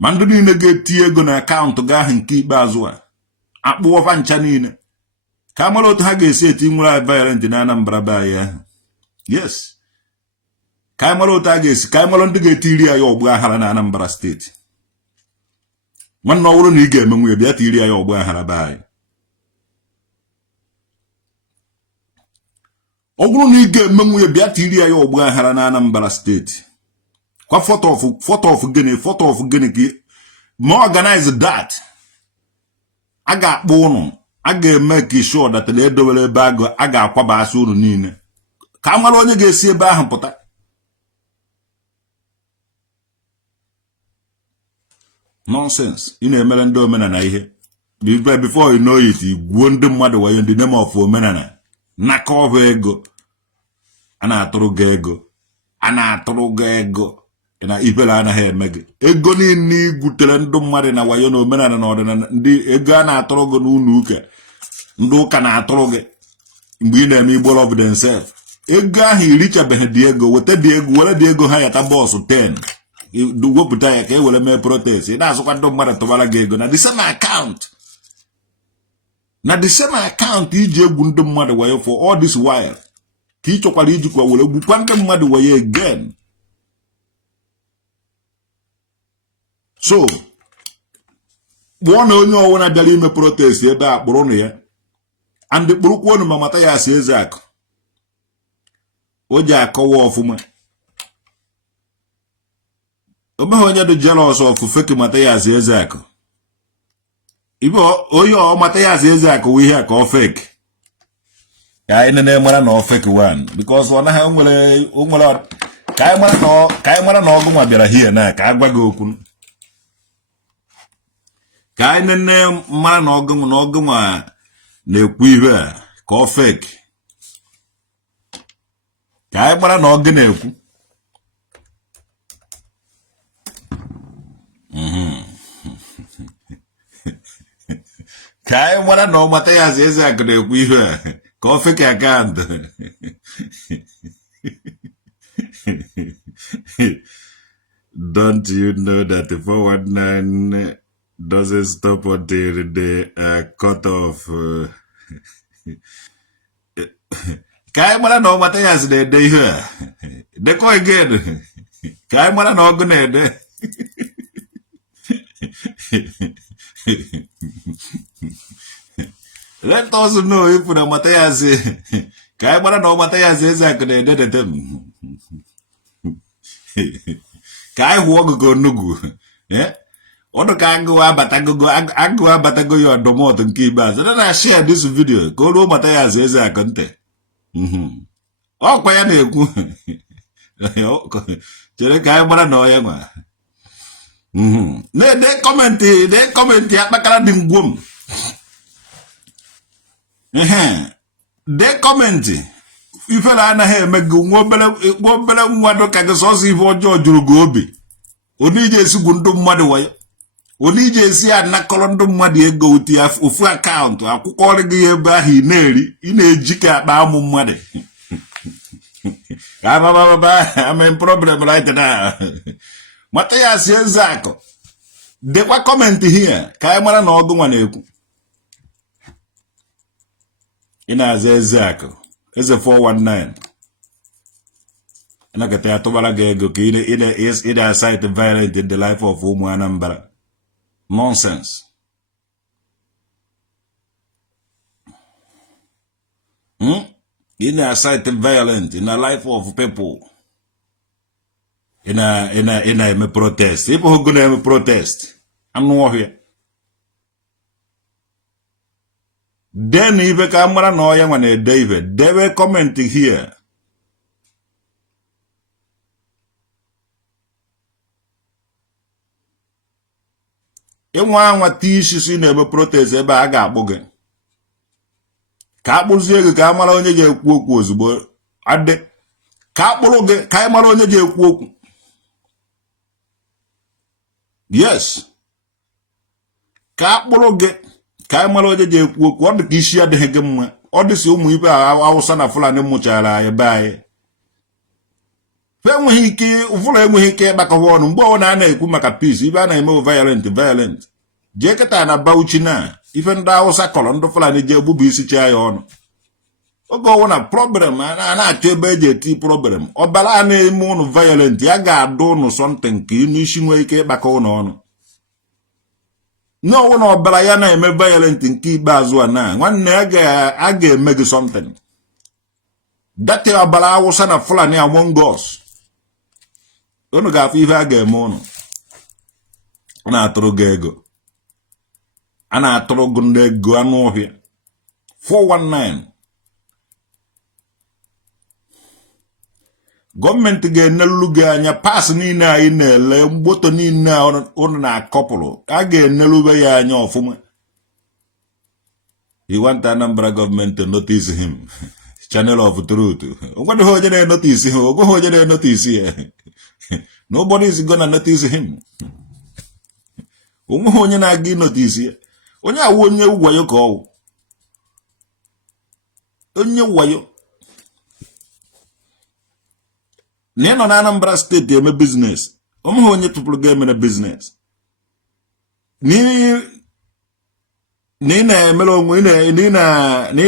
ma ndị niile ga-etinye ego na akaụntụ gị ahụ nke ikpeazụ akpụọ fa ncha niile ka amara otu ha ga-esi eti nwere violent na Anambra be anyị ahụ yes ka anyị mara otu a ga-esi ka anyị mara ndị ga-etiri anyị ọgbụ aghara na Anambra steeti nwanne ọ bụrụ na ị ga-eme nwunye bịa tiri anyị ọgbụ aghara be anyị ọ bụrụ na ị ga-eme nwunye bịa tiri anyị ọgbụ aghara na Anambra steeti kwa photo of gịnị ka ma organize that a ga-akpọ ụnụ a ga-eme ka sure that na edowere ebe a ga-akwaba asị ụnụ niile ka a mara onye ga-esi ebe ahụ pụta nonsense ị na-emere ndị omenala ihe before you know it igwuo ndị mmadụ wayo ndị name of omenala naka ọbụ ego a na-atụrụ gị ego na ibere anaghị eme gị ego niile igwutere ndị mmadụ na wayo na omenala na ọdịnala ndị ego a na-atụrụ gị n'ụlọ ụka ndị ụka na-atụrụ gị mgbe ị na-eme Igbo of themselves ego ahụ irichabeghị dị ego weta dị ego were dị ego ha yata bọọsụ 10 wepụta ya ka e were mee protest ị na-azụkwa ndị mmadụ tụbara gị ego na the same account iji egwu ndị mmadụ wayo for all this while ka ị chọkwara ijikwa were gbukwa ndị mmadụ wayo again So kpụọ na onye ọwụna bịara ime protest ebe a kpụrụ na ya and kpụrụkwuo na ma Mathias Ezeaku o ji akọwa ọfụma o meghị onye dị jealous of fake Mathias Ezeaku ibe onye ọ Mathias Ezeaku wụ ihe ka ọ fake ka anyị na-emara na ọ fake one because ọ naghị onwere ka anyị mara na ọgụ nwa bịara hie na ka agwa gị okwu ka anyị mara na ọgụ nwa na-ekwu ihe a ka ọ fake ka anyị mara na ọgụ na-ekwu ka anyị mara na Mathias Ezeaku na-ekwu ihe a ka ọ fake account. Don't you know that the 419 doesn't stop until they are cut off? Ka anyị mara na Mathias na-ede ihe a dekọ again ka anyị mara na ọgụ na-ede let us know if na Mathias ka anyị mara na Mathias Ezeaku na-ede them ka anyị hụọ ọgụgụ onugwu ọdụ ka agụ abatago ya ọdụmọdụ nke ikpeazụ na share this video ka o ruo Mathias Ezeaku ntị ọkwa ya na-ekwu chere ka anyị mara na ọya nwa na-ede kọmentị akpakara dị ngwom de kọmentị ifere anaghị eme gị nwa obere mmadụ ka gị sọsọ ife ọjọọ juru gị obi onye iji esigwu ndị mmadụ wayo onye iji esi anakọrọ ndị mmadụ ego uti ya ofu akaụntụ akwụkwọ ọrụ gị ebe ahụ ị na-eji ka akpa amụ mmadụ I'm in problem right now. Mathias Ezeaku dekwa kọmentị here ka anyị mara na ọgụ nwa na-ekwu ị na-aza Ezeaku eze 419 anakọta ya tụbara gị ego ka ị na-asite violent in the life of ụmụ Anambra. Nonsense. Ị na-asite violent in the life of people. Ị na-eme protest. Ịbụ ogo na-eme protest anụ ọhịa den ibe ka mara na ọya nwa na-ede ibe debe kọmentị here ịnwa anwata isi si na-eme protest ebe a ga-akpụ gị ka akpụzie gị ka mara onye ga-ekwu okwu ozugbo adị ka akpụrụ gị ka anyị mara onye ga-ekwu okwu. Yes, ka akpụrụ gị ka anyị mara onye ga-ekwu okwu. Ọ dị ka isi adịghị gị mma, ọ dị si ụmụ ibe Hausa na Fulani mụchara ebe anyị enweghị ike ụfụrụ enweghị ike ịgbakọwa ọnụ mgbe ọ na-ekwu maka peace ibe a na-eme violent jee kịta na Bauchi na ife ndị Hausa kọrọ ndị Fulani jee gbubu isi cha ya ọnụ oge ọwụ na problem a na-achọ ebe eji eti problem ọbara a na-eme ụnụ violent ya ga-adụ ụnụ something ka ịnụ isi nwee ike ịgbakọ ụnụ ọnụ n'ọwụ na ọbara ya na-eme violent nke ikpeazụ a na nwanne a ga-eme gị something dati ọbara Hausa na Fulani among us unu ga-afụ ihe a ga-eme ụnụ a na-atụrụ gị ego a na-atụrụ gị ndị ego anụ ọhịa 419 gọọmenti ga-enelu gị anya pas niile anyị na-ele mgboto niile ụnụ na-akọpụrụ a ga-enelube ya anya ọfụma. He want Anambra government to notice him. Channel of truth. Onweghị onye na-enotice him, onweghị onye na-enotice ya. Nobody is gonna notice him. Onweghị onye na-aga notice ya. Onye awụ onye wayo ka ọwụ. Onye wayo. Neno na Anambra State eme business. Onweghị onye tụpụrụ ga eme na business. Ni na-emere onwe ni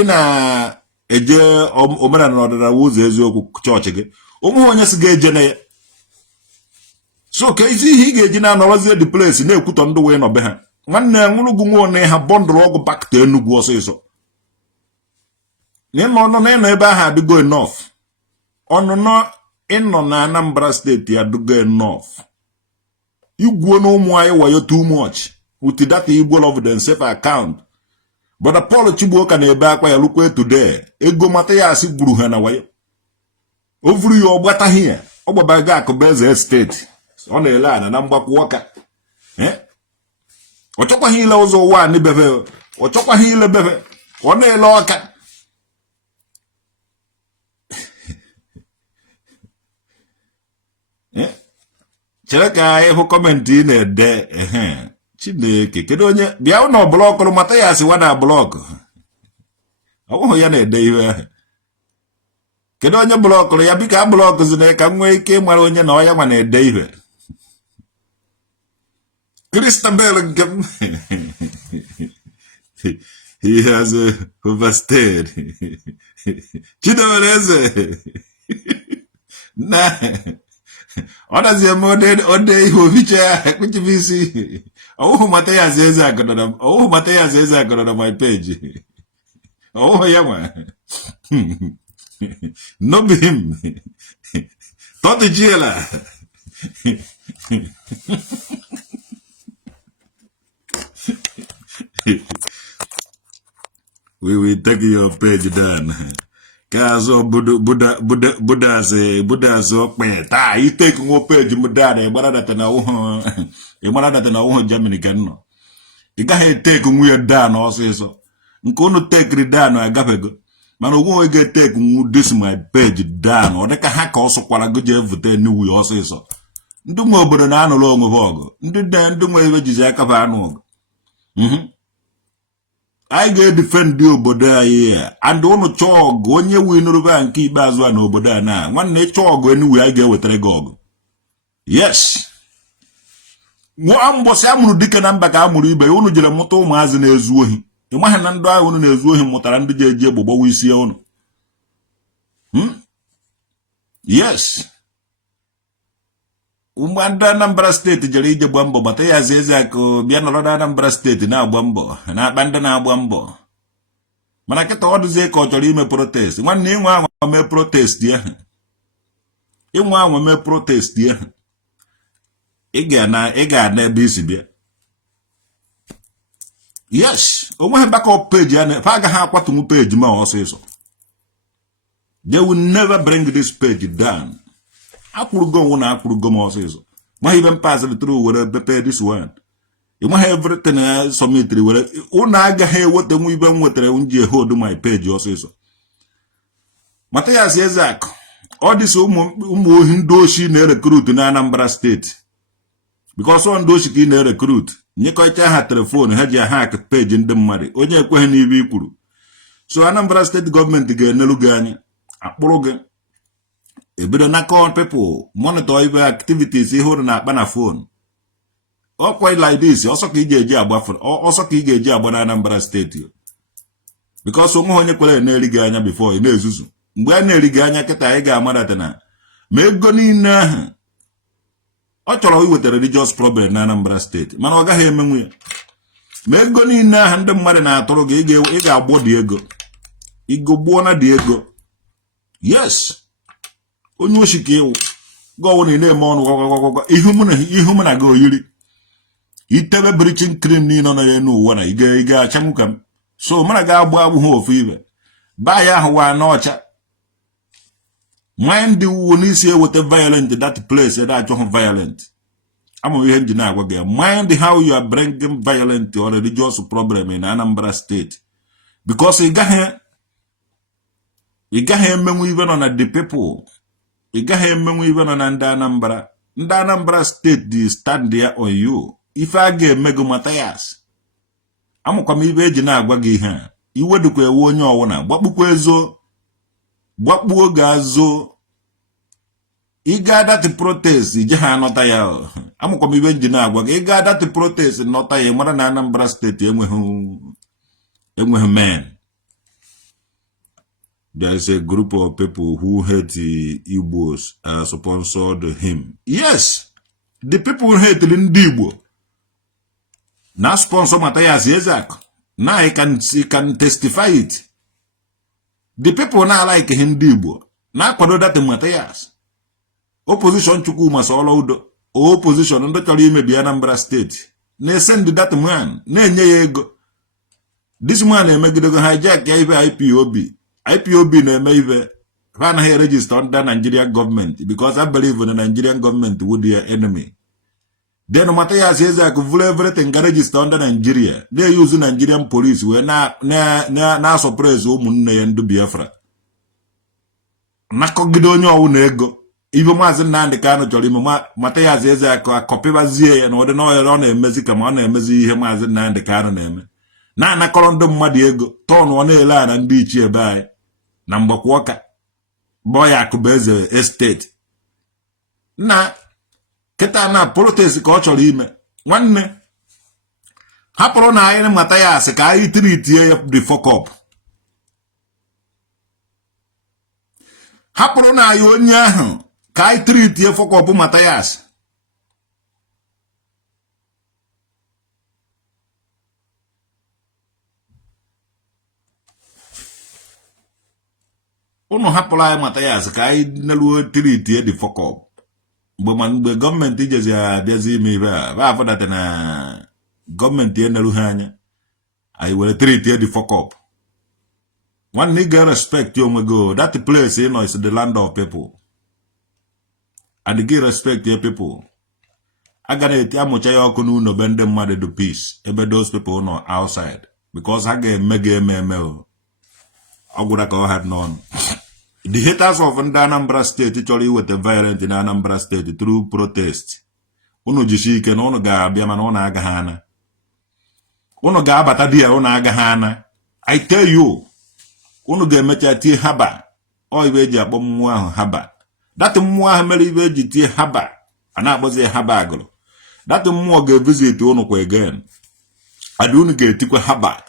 na-eje omenala na ọdịnala ụzọ eziokwu chọọchị gị onweghị onye si ga-eje na ya. So ka isi ihe ị ga-eji na-anọrọzie the place na-ekwutọ ndị wee nọbe ha nwanne nwụrụ gụ nwa ha bọndụrụ ọgwụ bakta Enugu ọsịsọ n'ịnọ ebe ahụ adịgo enough ọnụnọ ịnọ na Anambra steeti adịgo enough igwuo na ụmụ anyị wayo too much with that Igbo of them safe account but Paul Chigbuoka na ebe akwa ya lukwe today ego Mathias gburu ha na wayo o vuru ya ọgbataghị ya ọ gbabaga Akụbeze steeti ọ na-ele ana na mgbakwa ọka ọ chọkwaghị ile ụzọ ụwa n'ibebe ọ chọkwaghị ile bebe ọ na-ele ọka chere ka anyị hụ kọmentị ị na-ede Chineke kedu onye bịa ụlọ blọkụrụ Mathias wa na blọkụ ọ bụghị ya na-ede ihe ahụ kedu onye blọkụrụ ya biko a blọkụzina ka m nwee ike ịmara onye na ọya nwa na-ede ihe Christabel nke m he has overstayed Chidomereze na ọ dazie m ode ihe ofiche ya ekpuchibe isi ọwụhụ Mathias Ezeaku na my page ọwụhụ ya nwa no be him Toti Jiela we will take your page down Kazo Buddha's okpe you take one page mudada ịmara na ụhụ Germany ka nọ ị gaghị take nwe down ọsịsọ nke unu take down agafego mana ogwe ga take this my page down ọ dịka ha ka ọsọkwara go je vote new ọsịsọ ndị nwe obodo na-anụrụ onwe ha ọgụ ndị nwe ebe jizi aka ba anụ ọgụ I ga defend obodo anyị and unu chọọ ọgụ onye winụrụ ba nke ikpeazụ a n'obodo a na nwanne chọọ ọgụ anyway anyị ga-ewetara gị ọgụ yes nwa mbọsị amụrụ dike na mba ka amụrụ ibe unu jere mụta ụmụazị na-ezu ohi ịmaghị na ndị ahụ unu na-ezu ohi mụtara ndị ji eji egbo gbawa isi unu yes mgbe ndị Anambra steeti jere ije gba mbọ Mathias Ezeaku bịa nọrọ na Anambra steeti na-agba mbọ na-akpa ndị na-agba mbọ mana kịta ọ dụzie ka ọ chọrọ ime protest nwanne inwe anwa mee protest ya ị ga-ana ebe isi bịa yes onweghị backup page ya fa agaghị akwatunwu page ma ọsịsọ they will never bring this page down akwụrụgo onwe na akwụrụgo m ọsịsọ ma even pass the through were prepare this one you have everything submitted were una agaghị eweta nwe ibe m nwetara nji hold my page ọsịsọ Mathias Ezeaku all this ụmụ ohi ndị oshi na-recruit na Anambra steeti because on ndị oshi ka ị na-recruit nyekọcha ha telefon ha ji hack page ndị mmadụ onye ekweghị n'ibe ikwuru so Anambra steeti gọọmenti ga-enelu gị anya akpụrụ gị ebido na call people monitor even activities ihuru na akpa na phone okwa like this also ka ị ga-eji agba also ka ị ga-eji agba na Anambra steeti because onwe onye kwere na-eri gị anya before ị na-ezuzu mgbe a na-eri gị anya kịta ị ga-amadata na ma ego niile ahụ ọ chọrọ iweta religious problem na Anambra steeti mana ọ gaghị emenwu ya ma ego niile ahụ ndị mmadụ na-atụrụ gị ị ga-agbọ dị ego igogbuo na dị ego yes onye oshike iwu gọwụ na na-eme ọnụ gwagwagwagwa ihu mụ na gị oyiri itebe brichin cream niile nọ ya n'ụwa na ị ga-achanwu ka m so mụ na gị agba agbụghị ofu ibe baa ya ahụ wa n'ọcha mind wu n'isi eweta violent that place ede achọghị violent amụ ihe nji na-agwa gị mind how you are bringing violent or religious problem in Anambra state because ị gaghị emenwu ibe nọ na the people ị gaghị emenwu ibe nọ na ndị Anambra steeti dị stand there on you ife a ga-eme gị Mathias amụkwa m ibe eji na-agwa gị ihe a iwedukwa ewe onye ọwụna gbakpukwa ezo gbakpuo ga-azụ ịga dati protest ije ha anọta ya amụkwa m ibe eji na-agwa gị ịga dati protest nọta ya mara na Anambra steeti enweghị men. There is a group of people who hate the Igbos sponsored him. Yes, The people hate the Igbo. Now sponsor Mathias Ezeaku. Now he can testify it. The people now like him Igbo. Now kwado that Mathias. Opposition Chukuma Solo opposition under Kalime Anambra State. Ne send that man. Ne ego. This man make the hijack IPOB. IPOB ne meve. When I register under Nigerian government, because I believe in the Nigerian government would be an enemy. Then Mathias Ezeaku full everything register under Nigeria. They use Nigerian police we na surprise umunne and Biafra. Nakogidonyo unego. Even Mazen Nandi Kano Jolima Mathias Ezeaku a copy bazie and order no on a Mexican and Mezi Mazen Nandi Kano name. Na Colondo Madiego, Ton one land and beach hereby. Number Quaka. Boy Akubeze estate. Na Keta na protest culture ime. One hapro na ene Mathias ka I treat the fuck up. Hapro na yonya ka I treat ye fuck up Mathias. Uno hapola Mathias ka I nalu treat ye the fuck up. But the government is a me for that na government in Luhanya. I will treat the fuck up. One nigga respect you go. That place, you know, is the land of people. And they give respect to your people. I got it, I'm no bend them mad to peace. Even those people no outside. Because I get mega MML. I would have had none. The haters of Anambra State actually with the violent in Anambra State through protest. Uno jishike na uno ga abia na una agahana. Uno ga abata dia una agahana. I tell you, uno ga mecha tie haba. O iwe ji akpọ mmụọ ahụ haba. That mmụọ ahụ mere iwe ji tie haba. Ana akpọzi haba agụrụ. That mmụọ ga visit uno kwa again. Adi uno ga etikwe haba.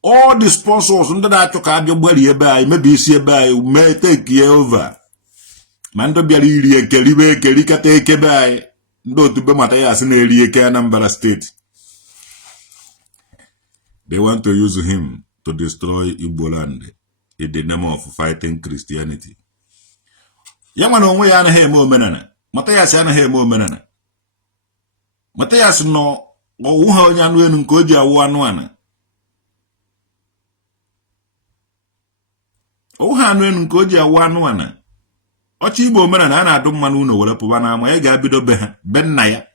All the sponsors under that took out your body by maybe see by may take you over. Mando Biali, Kelibe, Kelika take by no to be Mathias in Anambra State. They want to use him to destroy Igboland in the name of fighting Christianity. Yaman onwe ana he mo menana. Mathias ana he mo menana. Mathias no o uha onyanwe nkoji awu anu ana. Oha anu nkoji awu anu ana. Ochi Igbo menana ana adu mmanu no wele pụba na ama ya ga-abido be ha be nna ya.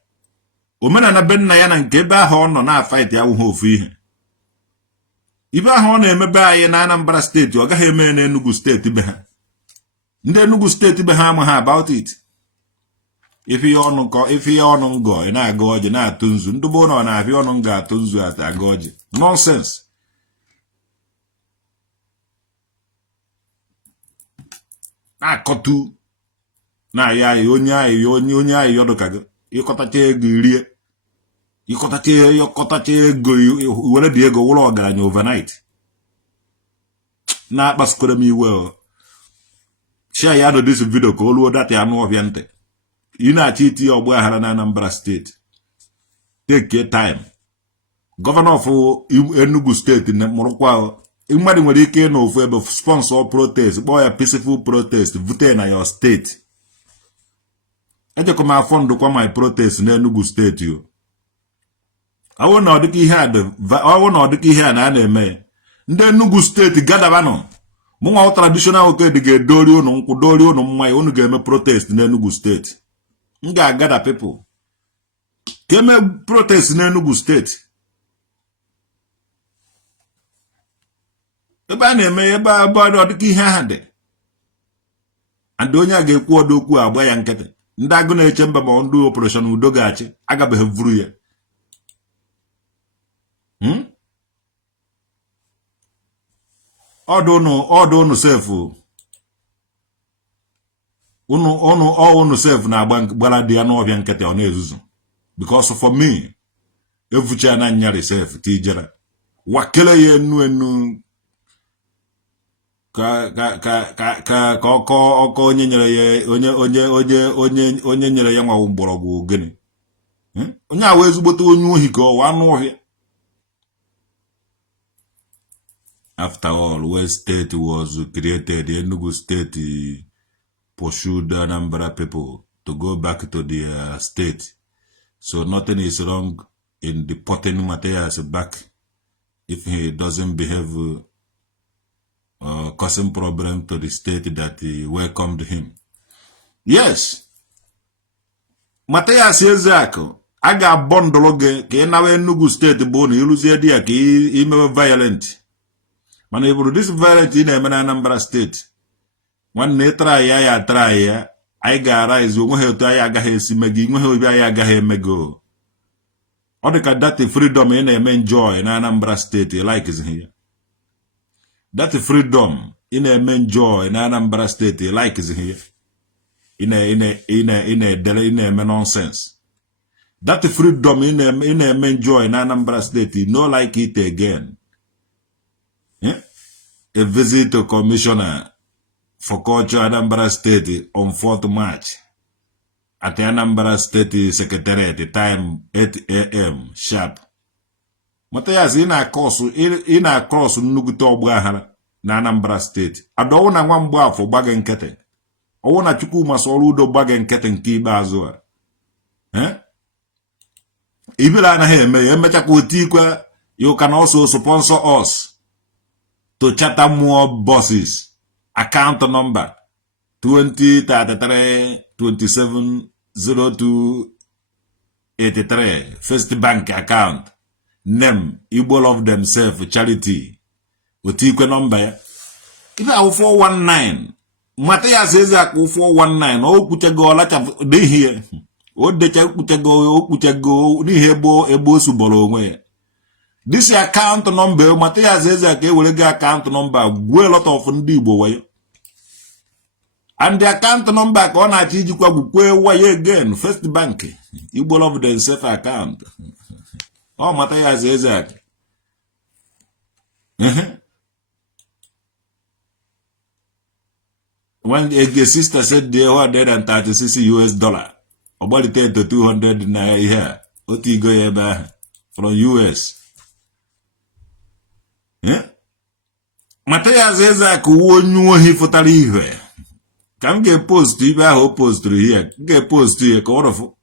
Omenana be nna ya na nke ebe ahụ nọ na fight ya wuho ofu ihe. Ibe ahụ na-emebe anyị na Anambra State ọ gaghị eme na Enugu State be ha. Ndị Enugu State be ha ama ha about it. Ife ya ọnụ ngọ na-aga ọjị na-atụ nzu ndị bụ na ọ na-abịa ọnụ nga atụ nzu ata aga ọjị. Nonsense. Akọtu na ya onye anyị yodoka gị ịkọtacha ego rie ịkọtacha ego were dị ego wụrụ ọgaranya overnight na-akpasukwere m iwe share ya do this video ka o luo data ya n'ọbịa ntị ị na-achọ iti ọgba aghara na Anambra State. Take your time. Governor of Enugu State mụrụkwa mmadụ nwere ike na ofu ebe sponsor protest kpọọ ya peaceful protest vote na your state. Ejekọ m afọ kwa my protest na Enugu State yo. Awụ na ọdịka ihe a na-eme ndị Enugu State gadabanụ mụnwa traditional okede ga-edori unu nkwụ dori unu mmanya unu ga-eme protest na Enugu State. M ga-agada people ka eme protest na Enugu State. Ebe a na-eme ebe ọ dịka ihe ha dị and onye a ga-ekwu ọdụ okwu agba ya nkịtị ndị agụ na-eche mba ma ndị operation udo ga-achị agabeghị vuru ya. Ọdụ unu sefu unu sefu na-agbara dị ya n'ọbịa nkịtị ọ na-ezuzu because for me evucha na nyarị sefu tijera wakele ya enu ka ọkọ onye nyere ya onye nyere ya nwa mgbọrọgwụ gịnị onye a wee ezigbote onye ohi ka ọwa anụ ọhịa. After all, when state was created, the Enugu state pursued the Anambra people to go back to their state. So nothing is wrong in deporting Mathias back if he doesn't behave causing problem to the state that welcomed him. Yes. Mathias Ezeaku, I got bundle ka ị nawa Enugu state bụ na ịrụzie di ya ka imewe violent. Mana iburu this violent ị na-eme na Anambra state. Nwanne try ya try ya, anyị ga-arise onwe otu anyị agaghị esi megi, nwe obi anyị agaghị emego. Ọ dị ka that freedom ị na-eme enjoy na Anambra state like is here. That freedom ị na-eme enjoy na Anambra state like is here. Ị na-eme nonsense. That freedom ị na-eme enjoy na Anambra state no like it again. Yeah? A visit to Commissioner for Culture Anambra State on 4th March at the Anambra State Secretariat, time 8 a.m. sharp. Mathias, ị na-akọsụ nnukwu ọgbọ aghara na Anambra State. Adọwụ na nwa mgbe afọ gbage nkete. Ọwụ na Chukwuma sọrọ udo gbage nkete nke ikpeazụ a. Ibere anaghị eme ya emechakwa otikwa, you can also sponsor us to charter more buses. Account number 2033-270283. First bank account. Name Igbo of themselves charity. Otikwe number ya. Ife ahụ 419. Mathias Ezeaku 419. O kwuchego ọlacha dị here. O decha kwuchego n'ihe ebo suboro onwe ya. This account number, Mathias Ezeaku ewelego account number, gwee lot of ndị Igbo wayo. And the account number ka ọ na-achọ ijikwa gwukwe wayo again, First Bank, Igbo of themselves account. Oh, Mathias Ezeaku. When a sister said they were $136, about it to 200 naira here. Otigo ebe from US. Mathias Ezeaku onye ohi fụtara ihe. Ka m ga-post ibe ahụ post here. M ga-post here ka ọrọfụ.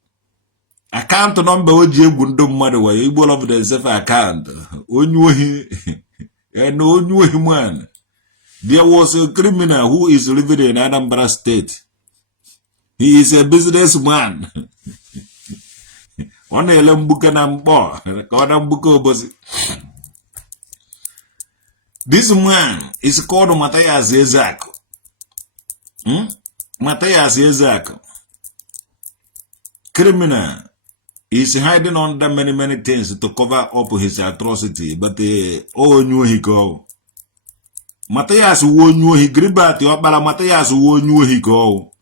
Account number o ji egwu ndị mmadụ wa Igbo of themselves account. Onye ohi and onye ohi man. There was a criminal who is living in Anambra State. He is a businessman. Ọ na-ele mbuke na mkpọ ka ọ na mbuke obosi. This man is called Mathias Ezeaku. Mathias Ezeaku. Criminal. He's hiding under many things to cover up his atrocity. But oh, knew he go. Mathias wonyu he gribati ọkpara Mathias wonyu he go.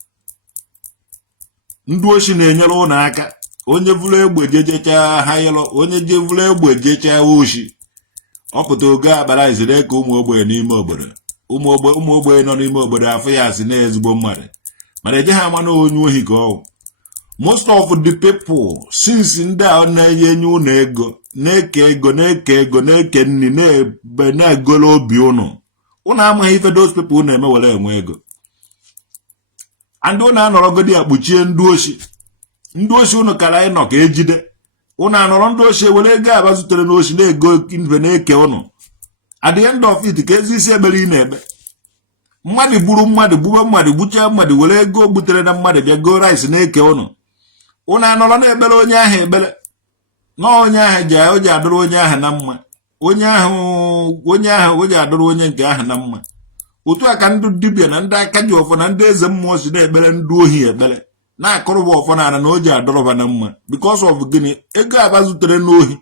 Ndị oshi na-enyere ụlọ aka. Onye vụrụ egbe jejecha hayelo, onye je vụrụ egbe jecha oshi. Ọpụta oge akpara izire ka ụmụ ogbenye n'ime obodo. Ụmụ ogbenye nọ n'ime obodo afọ ya asị na-ezigbo mmadụ. Mana eje ha ama na onye ohi ka ọ. Most of the people since ndị a na-enye ụnụ ego, na-eke nni na-egolo obi ụnụ. Ụnụ amaghị ife those people na-eme were enwe ego. And ụnụ anọrọgodi akpuchie ndị oshi. Ndị oshi ụnụ kara anyị nọ ka ejide. Ụnụ anọrọ ndị oshi were ego abazutere n'oshi na-ego ife na-eke ụnụ. At the end of it, ka ezi isi ebere ị na-ebe. Mmadụ gburu mmadụ, gbube mmadụ, gbuchaa mmadụ, were ego gbutere na mmadụ bịa go rice na-eke ụnụ. Ụnụ anọrọ na-ebere onye ahụ ebere. Na onye ahụ o ji adụrụ onye ahụ na mma. Onye ahụ o ji adụrụ onye nke ahụ na mma. Otu aka ndị dibịa na ndị aka ji ọfọ na ndị eze mmụọ si na-ekpere ndị ohi ekpere. Na-akụrụba ọfọ na ana na o ji adọrọba na mma. Because of gịnị? Ego abazutere n'ohi.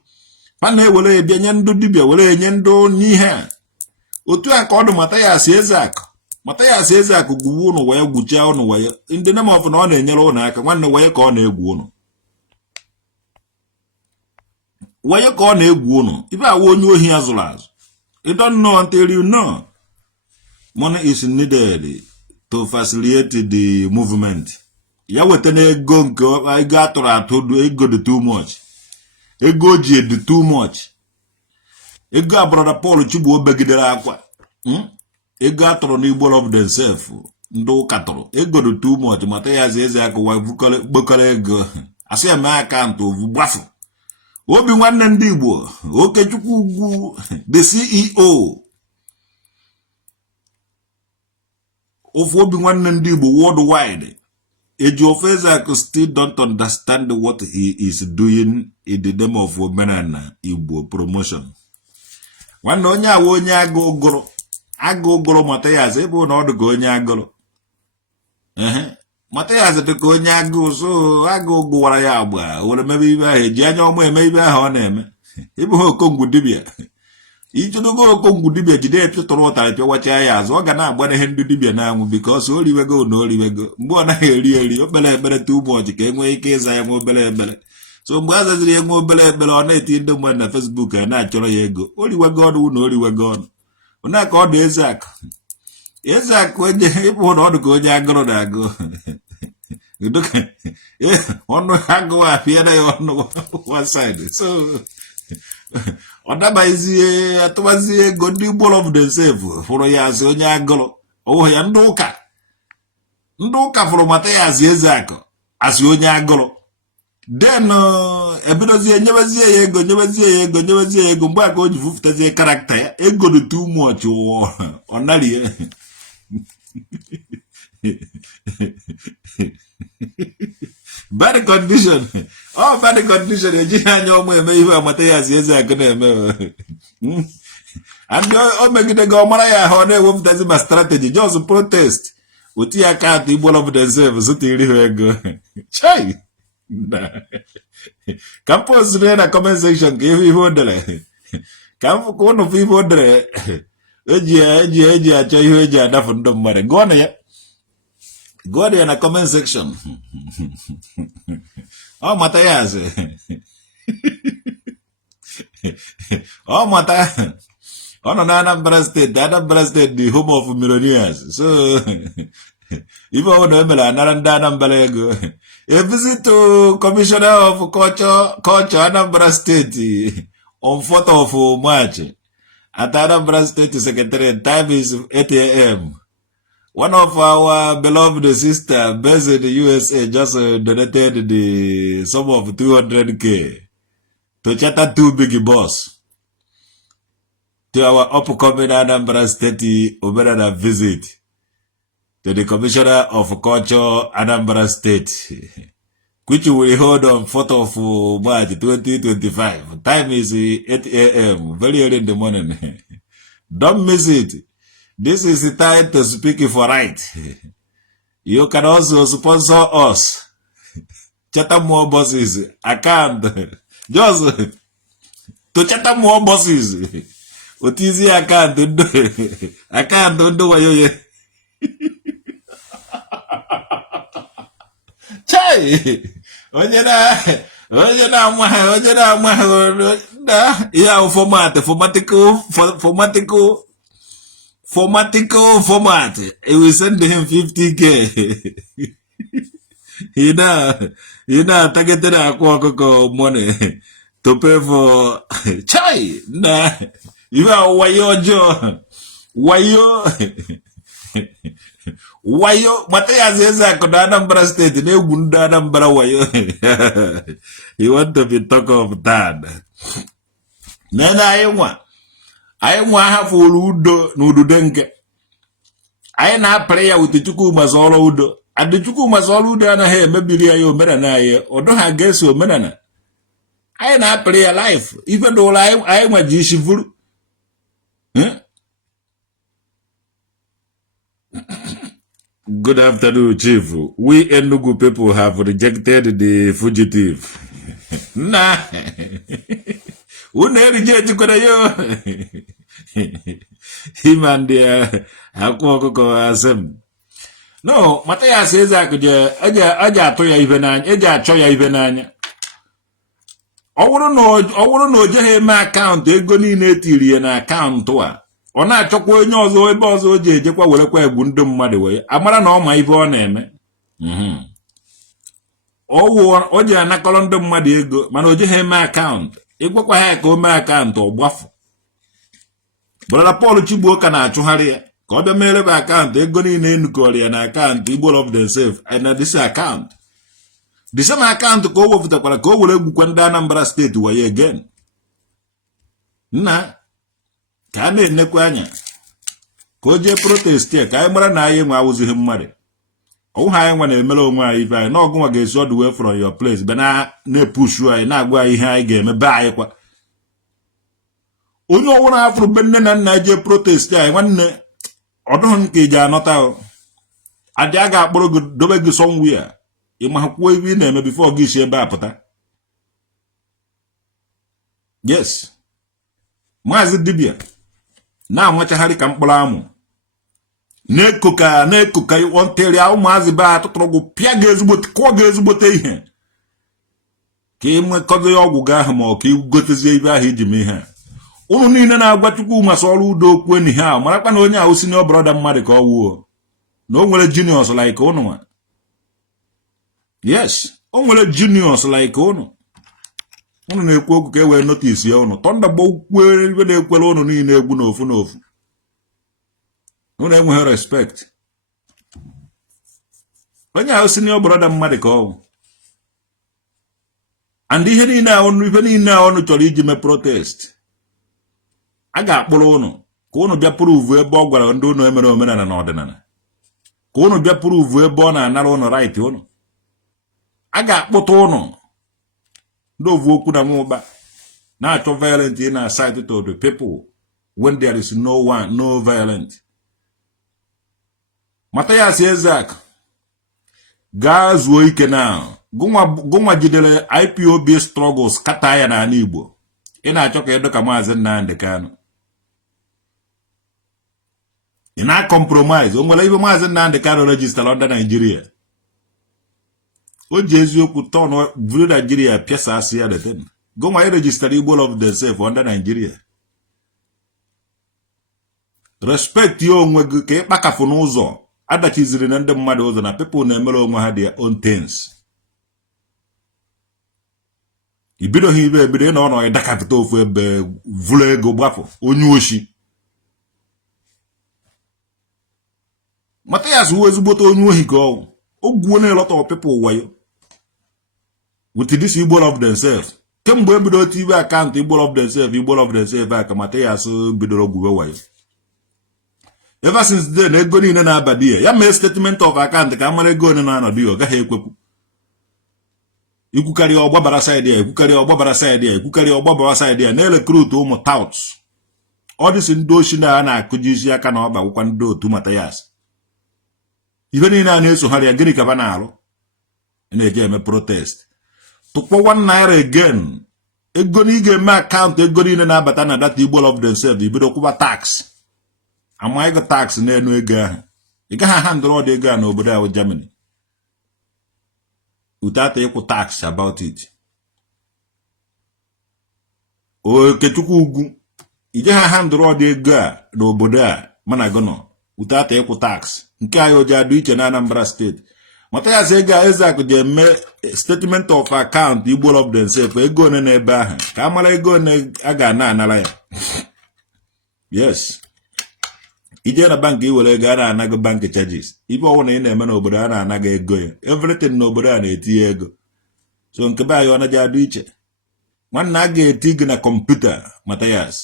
Ha na-ewere ebịa nye ndị dibịa were enye ndị n'ihe a. Otu aka ọ dị Mathias Ezeaku. Mathias Ezeaku gwuwe ụnụ wee gwuchaa ụnụ wee. Ndị name of na ọ na-enyere ụnụ aka nwanne wee ka ọ na-egwu ụnụ. Wee ka ọ na-egwu ụnụ. Ibe awa onye ohi ya zụrụ azụ. You don't know until you know. Money is needed to facilitate the movement. Ya wetana ego nke ego atụrụ atụ ego dị too much. Ego ji dị too much. Ego a brother Paul Chigbo obegidere akwa. Ego atụrụ n'Igbo of themselves. Ndị ụka tụrụ. Ego dị too much. Mathias Ezeaku gbakọrọ ego. Asị eme akaụntụ ovu gbafu. Obi nwanne ndị Igbo. Okechukwu Ugwu. The CEO. Of Obi nwanne ndị Igbo worldwide. Ejiofor Ezeaku still don't understand what he is doing in the name of Omenana Igbo promotion. Nwanne onye awa onye agụgụrụ Mathias ebe na ọ dị ka onye agụrụ. Mathias dị ka onye agụ so agụgụ wara ya agba were mebe ibe ahụ eji anya ọma eme ibe ahụ ọ na-eme. Ịbụ okongwu dibịa. Ijudogo okongwu dibịa jide epịtụrụ ụtarị pịawacha ya azụ ọ ga na-agba ihe ndị dibịa na-anwụ bikos o riwego na o riwego mgbe ọ naghị eri obere ekpere tu ụbọchị ka e nwee ike ịza ya nwe obere ekpere. So mgbe a zaziri ya nwe obere ekpere ọ na-eti ndị mmadụ na Facebook a na-achọrọ ya ego o riwego ọnụ na o riwego ọnụ onye ka ọ dị Ezeaku onye ịbụ na ọ dị ka onye agụrụ na-agụ ọnụ agụ apịara ya ọnụ one side. So ọ dabazie atụbazie ego ndị Igbo of themselves fụrụ ya asị onye agụrụ ọwụghị ya ndị ụka fụrụ Mathias Ezeaku asị onye agụrụ then ebidozie nyebezie ya ego mgbe aka o ji fufutazie karakta ya ego dị too much ọ narie bad condition ejighị anya ọmụ eme ihe Mathias Ezeaku na-eme ndị o megide gị ọ mara ya ahụ ọ na-ewepụtazi ma strategy just protest otu ya akaụntụ Igbo of themselves zụta iri ha ego chai ka m postụrụ na comment section ka ihe o dere ka ụnụ fụ ihe o dere eji achọ ihe eji adafu ndị mmadụ gụọ na ya na comment section. Ọ Mathias ọ nọ na Anambra State the home of millionaires. So ife ọ na emere anara ndị Anambra ego. A visit to Commissioner of Culture Anambra State on 4th of March at Anambra State Secretariat. Time is 8 a.m. One of our beloved sister based in the USA just donated the sum of 200K to charter 2 big boss to our upcoming Anambra State Omenana visit to the Commissioner of Culture Anambra State, which will hold on 4th of March 2025. Time is 8 a.m. very early in the morning. Don't miss it. This is the time to speak for right. You can also sponsor us. Chatter more bosses. Account. Just to chatter more bosses. What is the account? Account don't do what you Chai! Onye na ya format. It will send him 50K. You know, targeted aqua money to pay for chai. Nah, you are wayo Mathias Ezeaku na Anambra State na egwu ndị Anambra wayo. You want to be talk of that. Nena anyị nwa hafuru udo na udude nke anyị na-apịrị ya wute Chukwu masọrọ udo adị Chukwu masọrọ udo anaghị emebiri ya omenala anyị ọdụ ha ga-eso omenala anyị na-apịrị ya life ife dụrụ anyị nwa ji isi vuru. Good afternoon, Chief. We Enugu people have rejected the fugitive. Nah. Una reject yo. Him and the asem. No, Mathias Ezeaku aja to ya ibe n'anya, eji achọ ya ibe n'anya. Ọ wụrụ na o jeghị eme akaụntụ ego niile etiri ya na akaụntụ a. ọ na-achọkwa onye ọzọ ebe ọzọ o ji ejekwa werekwa egwu ndị mmadụ wee amara na ọ ma ife ọ na-eme o ji anakọrọ ndị mmadụ ego mana o jighị eme akaụntụ ịgwakwa ha ka o mee akaụntụ ọ gbafu brọda Paul Chigbuo ka na-achụgharị ya ka ọ bịa merebe akaụntụ ego niile enukọrọ ya na akaụntụ Igbo of themselves na disi akaụntụ the same akaụntụ ka o wepụtakwara ka o were egbukwa ndị Anambra steeti waye again nna ka a na-enekwa anya ka o jee protest ya ka anyị mara na anyị nwe awụzighị mmadụ ọwụ ha anyị nwa na-emere onwe anyị ife anyị na ọgụ nwa ga-esi ọdụ wee from your place bịa na-epushu anyị na-agwa anyị ihe anyị ga-eme be anyị kwa onye ọwụrụ afụrụ be nne na nna jee protest anyị nwanne ọdụghị nke iji anọta adị a ga-akpọrọ gị dobe gị somewhere ịmakwuo ibe ị na-eme bifo gị si ebe a pụta yes maazị dibịa na-amachagharị ka mkpụrụ amụ na-ekoka ọnteri ụmụazị be atụtụrụ gụ pịa gị ezigbote kụọ gị ezigbote ihe ka ị nwekọdo ya ọgwụ gị ahụ ma ọ ka igotezie ibe ahụ iji mee ihe unu niile na-agwa Chukwu masị ọrụ udo okwu enyi ha marakwa na onye ahụ senior brother mmadụ ka ọ wuo na o nwere juniors like unu nwa yes o nwere juniors like unu na-ekwu okwu ka e wee notice ya unu tọnda gbokwu ibe na-ekwere unu niile egwu n'ofu n'ofu unu enweghị respect onye ahụ senior brother mmadụ ka ọ and ihe niile ahụ chọrọ iji mee protest a ga-akpụrụ unu ka unu bịa prove ebe ọ gwara ndị unu emere omenala na ọdịnala ka unu bịa prove ebe ọ na-anara unu right unu a ga-akpụta unu ndị ovu okwu na nwụba na-achọ violent ị na-aside to the people when there is no violent. Mathias Ezeaku gaa zuo ike na gụnwa jidere IPOB struggles kata ya na Igbo ị na-achọ ka edo ka Maazị Nnamdi Kanu ị na-compromise o nwere ibe Maazị Nnamdi Kanu register under Nigeria o ji eziokwu tọnụ vuru Nigeria piasa asị ya deten gụnwa ị register Igbo of themselves under Nigeria respect ya onwe gị ka ị kpakafụ n'ụzọ adachiziri na ndị mmadụ ụzọ na people na-emere onwe ha their own things ibidoghị ibe ebido na ọnọ ịdakapụta ofu ebe vụrụ ego gbapụ onye oshi Mathias wụ ezigbote onye ohi ka ọ gwuo na lot of people wayo with this Igbo of themselves kemgbe ebido otu ibe akaụntụ Igbo of themselves aka Mathias bidoro gwuwe wayo ever since then ego niile na-abadi ya mee statement of account ka mara ego one na-anọdụ ya ọ gaghị ekwekwu ikwukarị ọgbabara side ya na-recruit ụmụ touts ọ dịsị ndị oshi na na-akụji isi aka na ọba gwụkwa ndị otu Mathias ibe niile a na-esogharị ya gịnị ka ba na-alụ na-eje eme protest tụkpọ 1 naira again ego na ị ga-eme akaụntụ ego niile na-abata na data Igbo of themselves ibido kwụba tax ama ego tax na-enu ego ahụ ị gaghị handle ọdụ ego a n'obodo ahụ Germany without ịkwụ tax about it Okechukwu ugwu ị gaghị handle ọdụ ego a n'obodo a mana gọnọ without ịkwụ tax nke anyị oji adụ iche na Anambra steeti Mathias Ezeaku ji eme statement of account Igbo of themselves ego one n'ebe ahụ ka a mara ego one a ga-anara ya yes ije na bank iwere ego a na-anago bank charges ibe ọwụ na ị na-eme n'obodo a na-anago ego ya everything n'obodo a na-etinye ego so nke be anyị ọ naghị adụ iche nwanne a ga-eti gị na kọmputa Mathias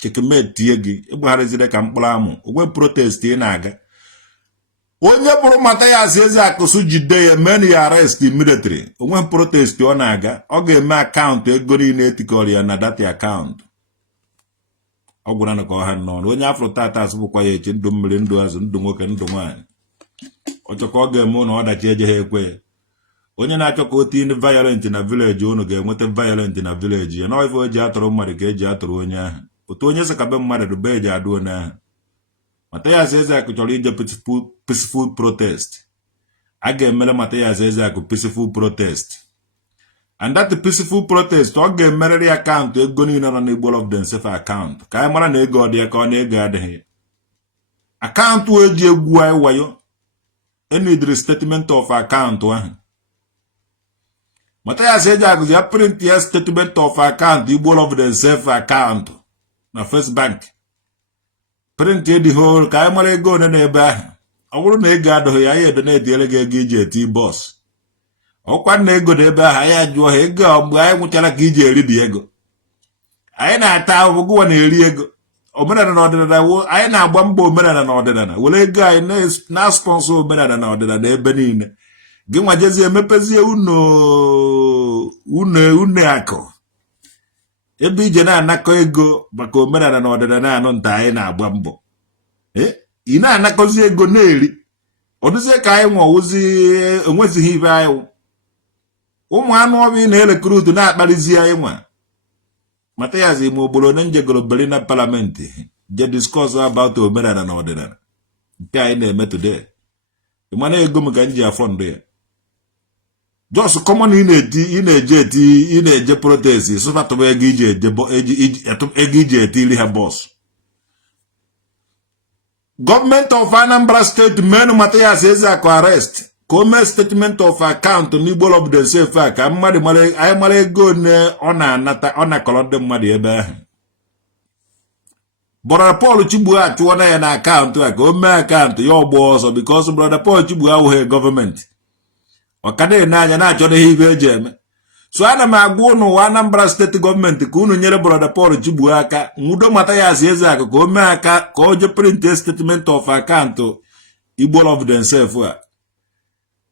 checkmate tie gị ịgbagharịzire ka mkpụrụ amụ ogwe protest ị na-aga onye bụrụ Mathias Ezeaku jide ya men ya arrest immediately onwe protest ọ na-aga ọ ga-eme akaụntụ ego niile etikọrọ ya na data akaụntụ ọ gwara na ka ọha n'ọnụ onye afro tata asụpụkwa ya eche ndụ mmiri ndụ azụ ndụ nwoke ndụ nwaanyị ọchọ ka ọ ga-eme ụlọ ọdachi eje ha ekwe onye na-achọ ka o tinye violent na village unu ga-enweta violent na village ya na ife o ji atụrụ mmadụ ka eji atụrụ onye ahụ otu onye sị ka be mmadụ dube eji adụ onye ahụ Mathias Ezeaku chọrọ ije peaceful protest a ga-emere Mathias Ezeaku peaceful protest And that peaceful protest, ọ ga-emerịrị akaụntụ ego niile nọ n'Igbo of themselves akaụntụ ka anyị mara na ego ọ dị ya ka ọ na-ego adịghị. Akaụntụ eji egwu anyị wayo enidiri statement of akaụntụ ahụ. Mathias Ezeaku ya print ya statement of account Igbo of themselves akaụntụ na First Bank. Print the whole ka anyị mara ego one na-ebe ahụ. Ọ bụrụ na ego adịghị ya anyị edonetiere gị ego iji eti bọs. Ọkwa na ego na ebe ahụ anyị ajụọ ha ego mgbe anyị nwụchara ka iji eri dị ego. Anyị na-ata ahụhụ gụwa na-eri ego. Omenala na ọdịnala anyị na-agba mbọ omenala na ọdịnala were ego anyị na-sponsor omenala na ọdịnala ebe niile. Gị nwa jezie emepezie une akụ ebe ije na-anakọ ego maka omenala na ọdịnala anọ nta anyị na-agba mbọ. Ị na-anakọzi ego na-eri ọ dịzie ka anyị nwawụzi enwezighị ibe anyị. Ụmụ anụ ọbịa na-elekọrọ na-akparịzi anyị nwa. Mathias ime ogboro na njegoro beri na parliament je discuss about omenala na ọdịnala nke anyị na-eme today. Ịmana ego m ka m ji afọ ndụ ya. Just common ị na-eje protest sụtatụba ego iji etiri ha bọs. Government of Anambra State men Mathias Ezeaku arrest ka o mee statement of account n'Igbo of themselves ka mmadụ anyị mara ego ọ na-anata ọ na-akọrọ ndị mmadụ ebe ahụ. Brother Paul Chigbu achụọ na ya na akaụntụ a ka o mee akaụntụ ya ọgbọ ọsọ because Brother Paul Chigbu awụghị gọọmenti. Ọ ka na-ene anya na-achọrọ ihe ibe eji eme. So ana m agwa unu Anambra steeti gọọmenti ka unu nyere Brother Paul Chigbu aka nwudo Mathias Ezeaku ka o mee aka ka o je print statement of account Igbo of themselves a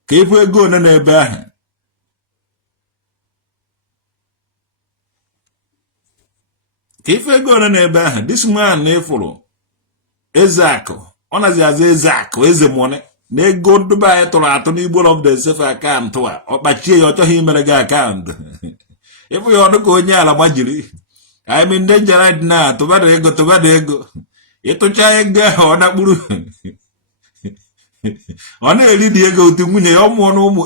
ka ifu ego one n'ebe ahụ. Ka ifu ego one n'ebe ahụ. This man na-efuru Ezeaku ọ nazi aza Ezeaku eze mone na ego ndụba anyị tụrụ atụ n'Igbo of themselves akaụntụ a ọ kpachie ya ọ chọghị imere gị akaụntụ. Ịfụ ya ọdụ ka onye ala gbajiri. I mean dangerous na tụbada ego ịtụcha ego ahụ ọ nakpuru ọ na-eri dị ego otu nwunye ya ọ mụọ na ụmụ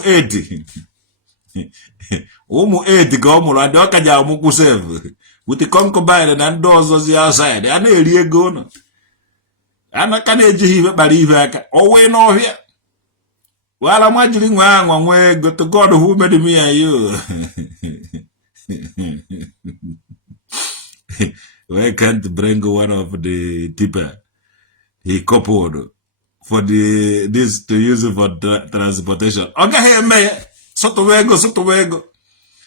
8 ka ọ mụrụ adị ọ ka ji amụkwụ sef with concubine na ndị ọzọzi outside a na-eri ego ụnụ anaka na-ejighị ife kpara ife aka ọ wee n'ọhịa wala majiri nwe anwa nwee ego to God who made me and you. We can't bring one of the tipper he coupled for this to use it for transportation. Okay, me Soto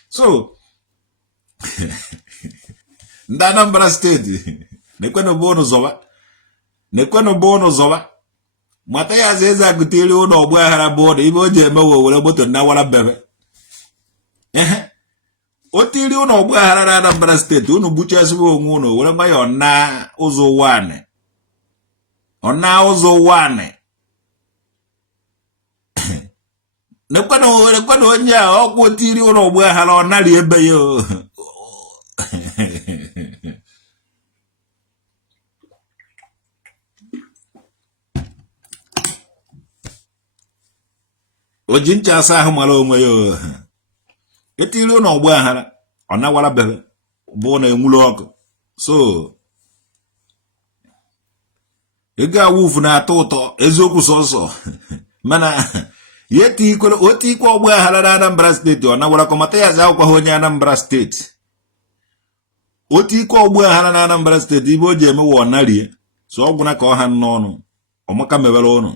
So Anambra State nekweno bono zowa Mathias Ezeaku tiri ụlọ ọgbọ aghara bọọdụ ibe o ji eme were moto na wara bebe. O tiri ụlọ ọgbọ aghara na Anambra State unu buchasịwa onwe unu were gba ya ọna ụzọ wane. Nekweno onye a ọkwụ tiri ụlọ ọgbọ aghara ọ narị ebe ya. O ji ncha asa ahụ mara onwe ya. Etiri ụlọ ọgbọ aghara ọ nawara bebe bụ na enwulu ọkụ. So ego awufu na-atọ ụtọ eziokwu sọsọ mana otu ikwe ọgbọ aghara na Anambra Steeti ọ nawara ka Mathias akwụkwọ onye Anambra Steeti. Otu ikwe ọgbọ aghara na Anambra Steeti ibe o ji emewe ọ narie so ọ gwụna ka ọ ha n'ọnụ ọmaka mebere ụnụ.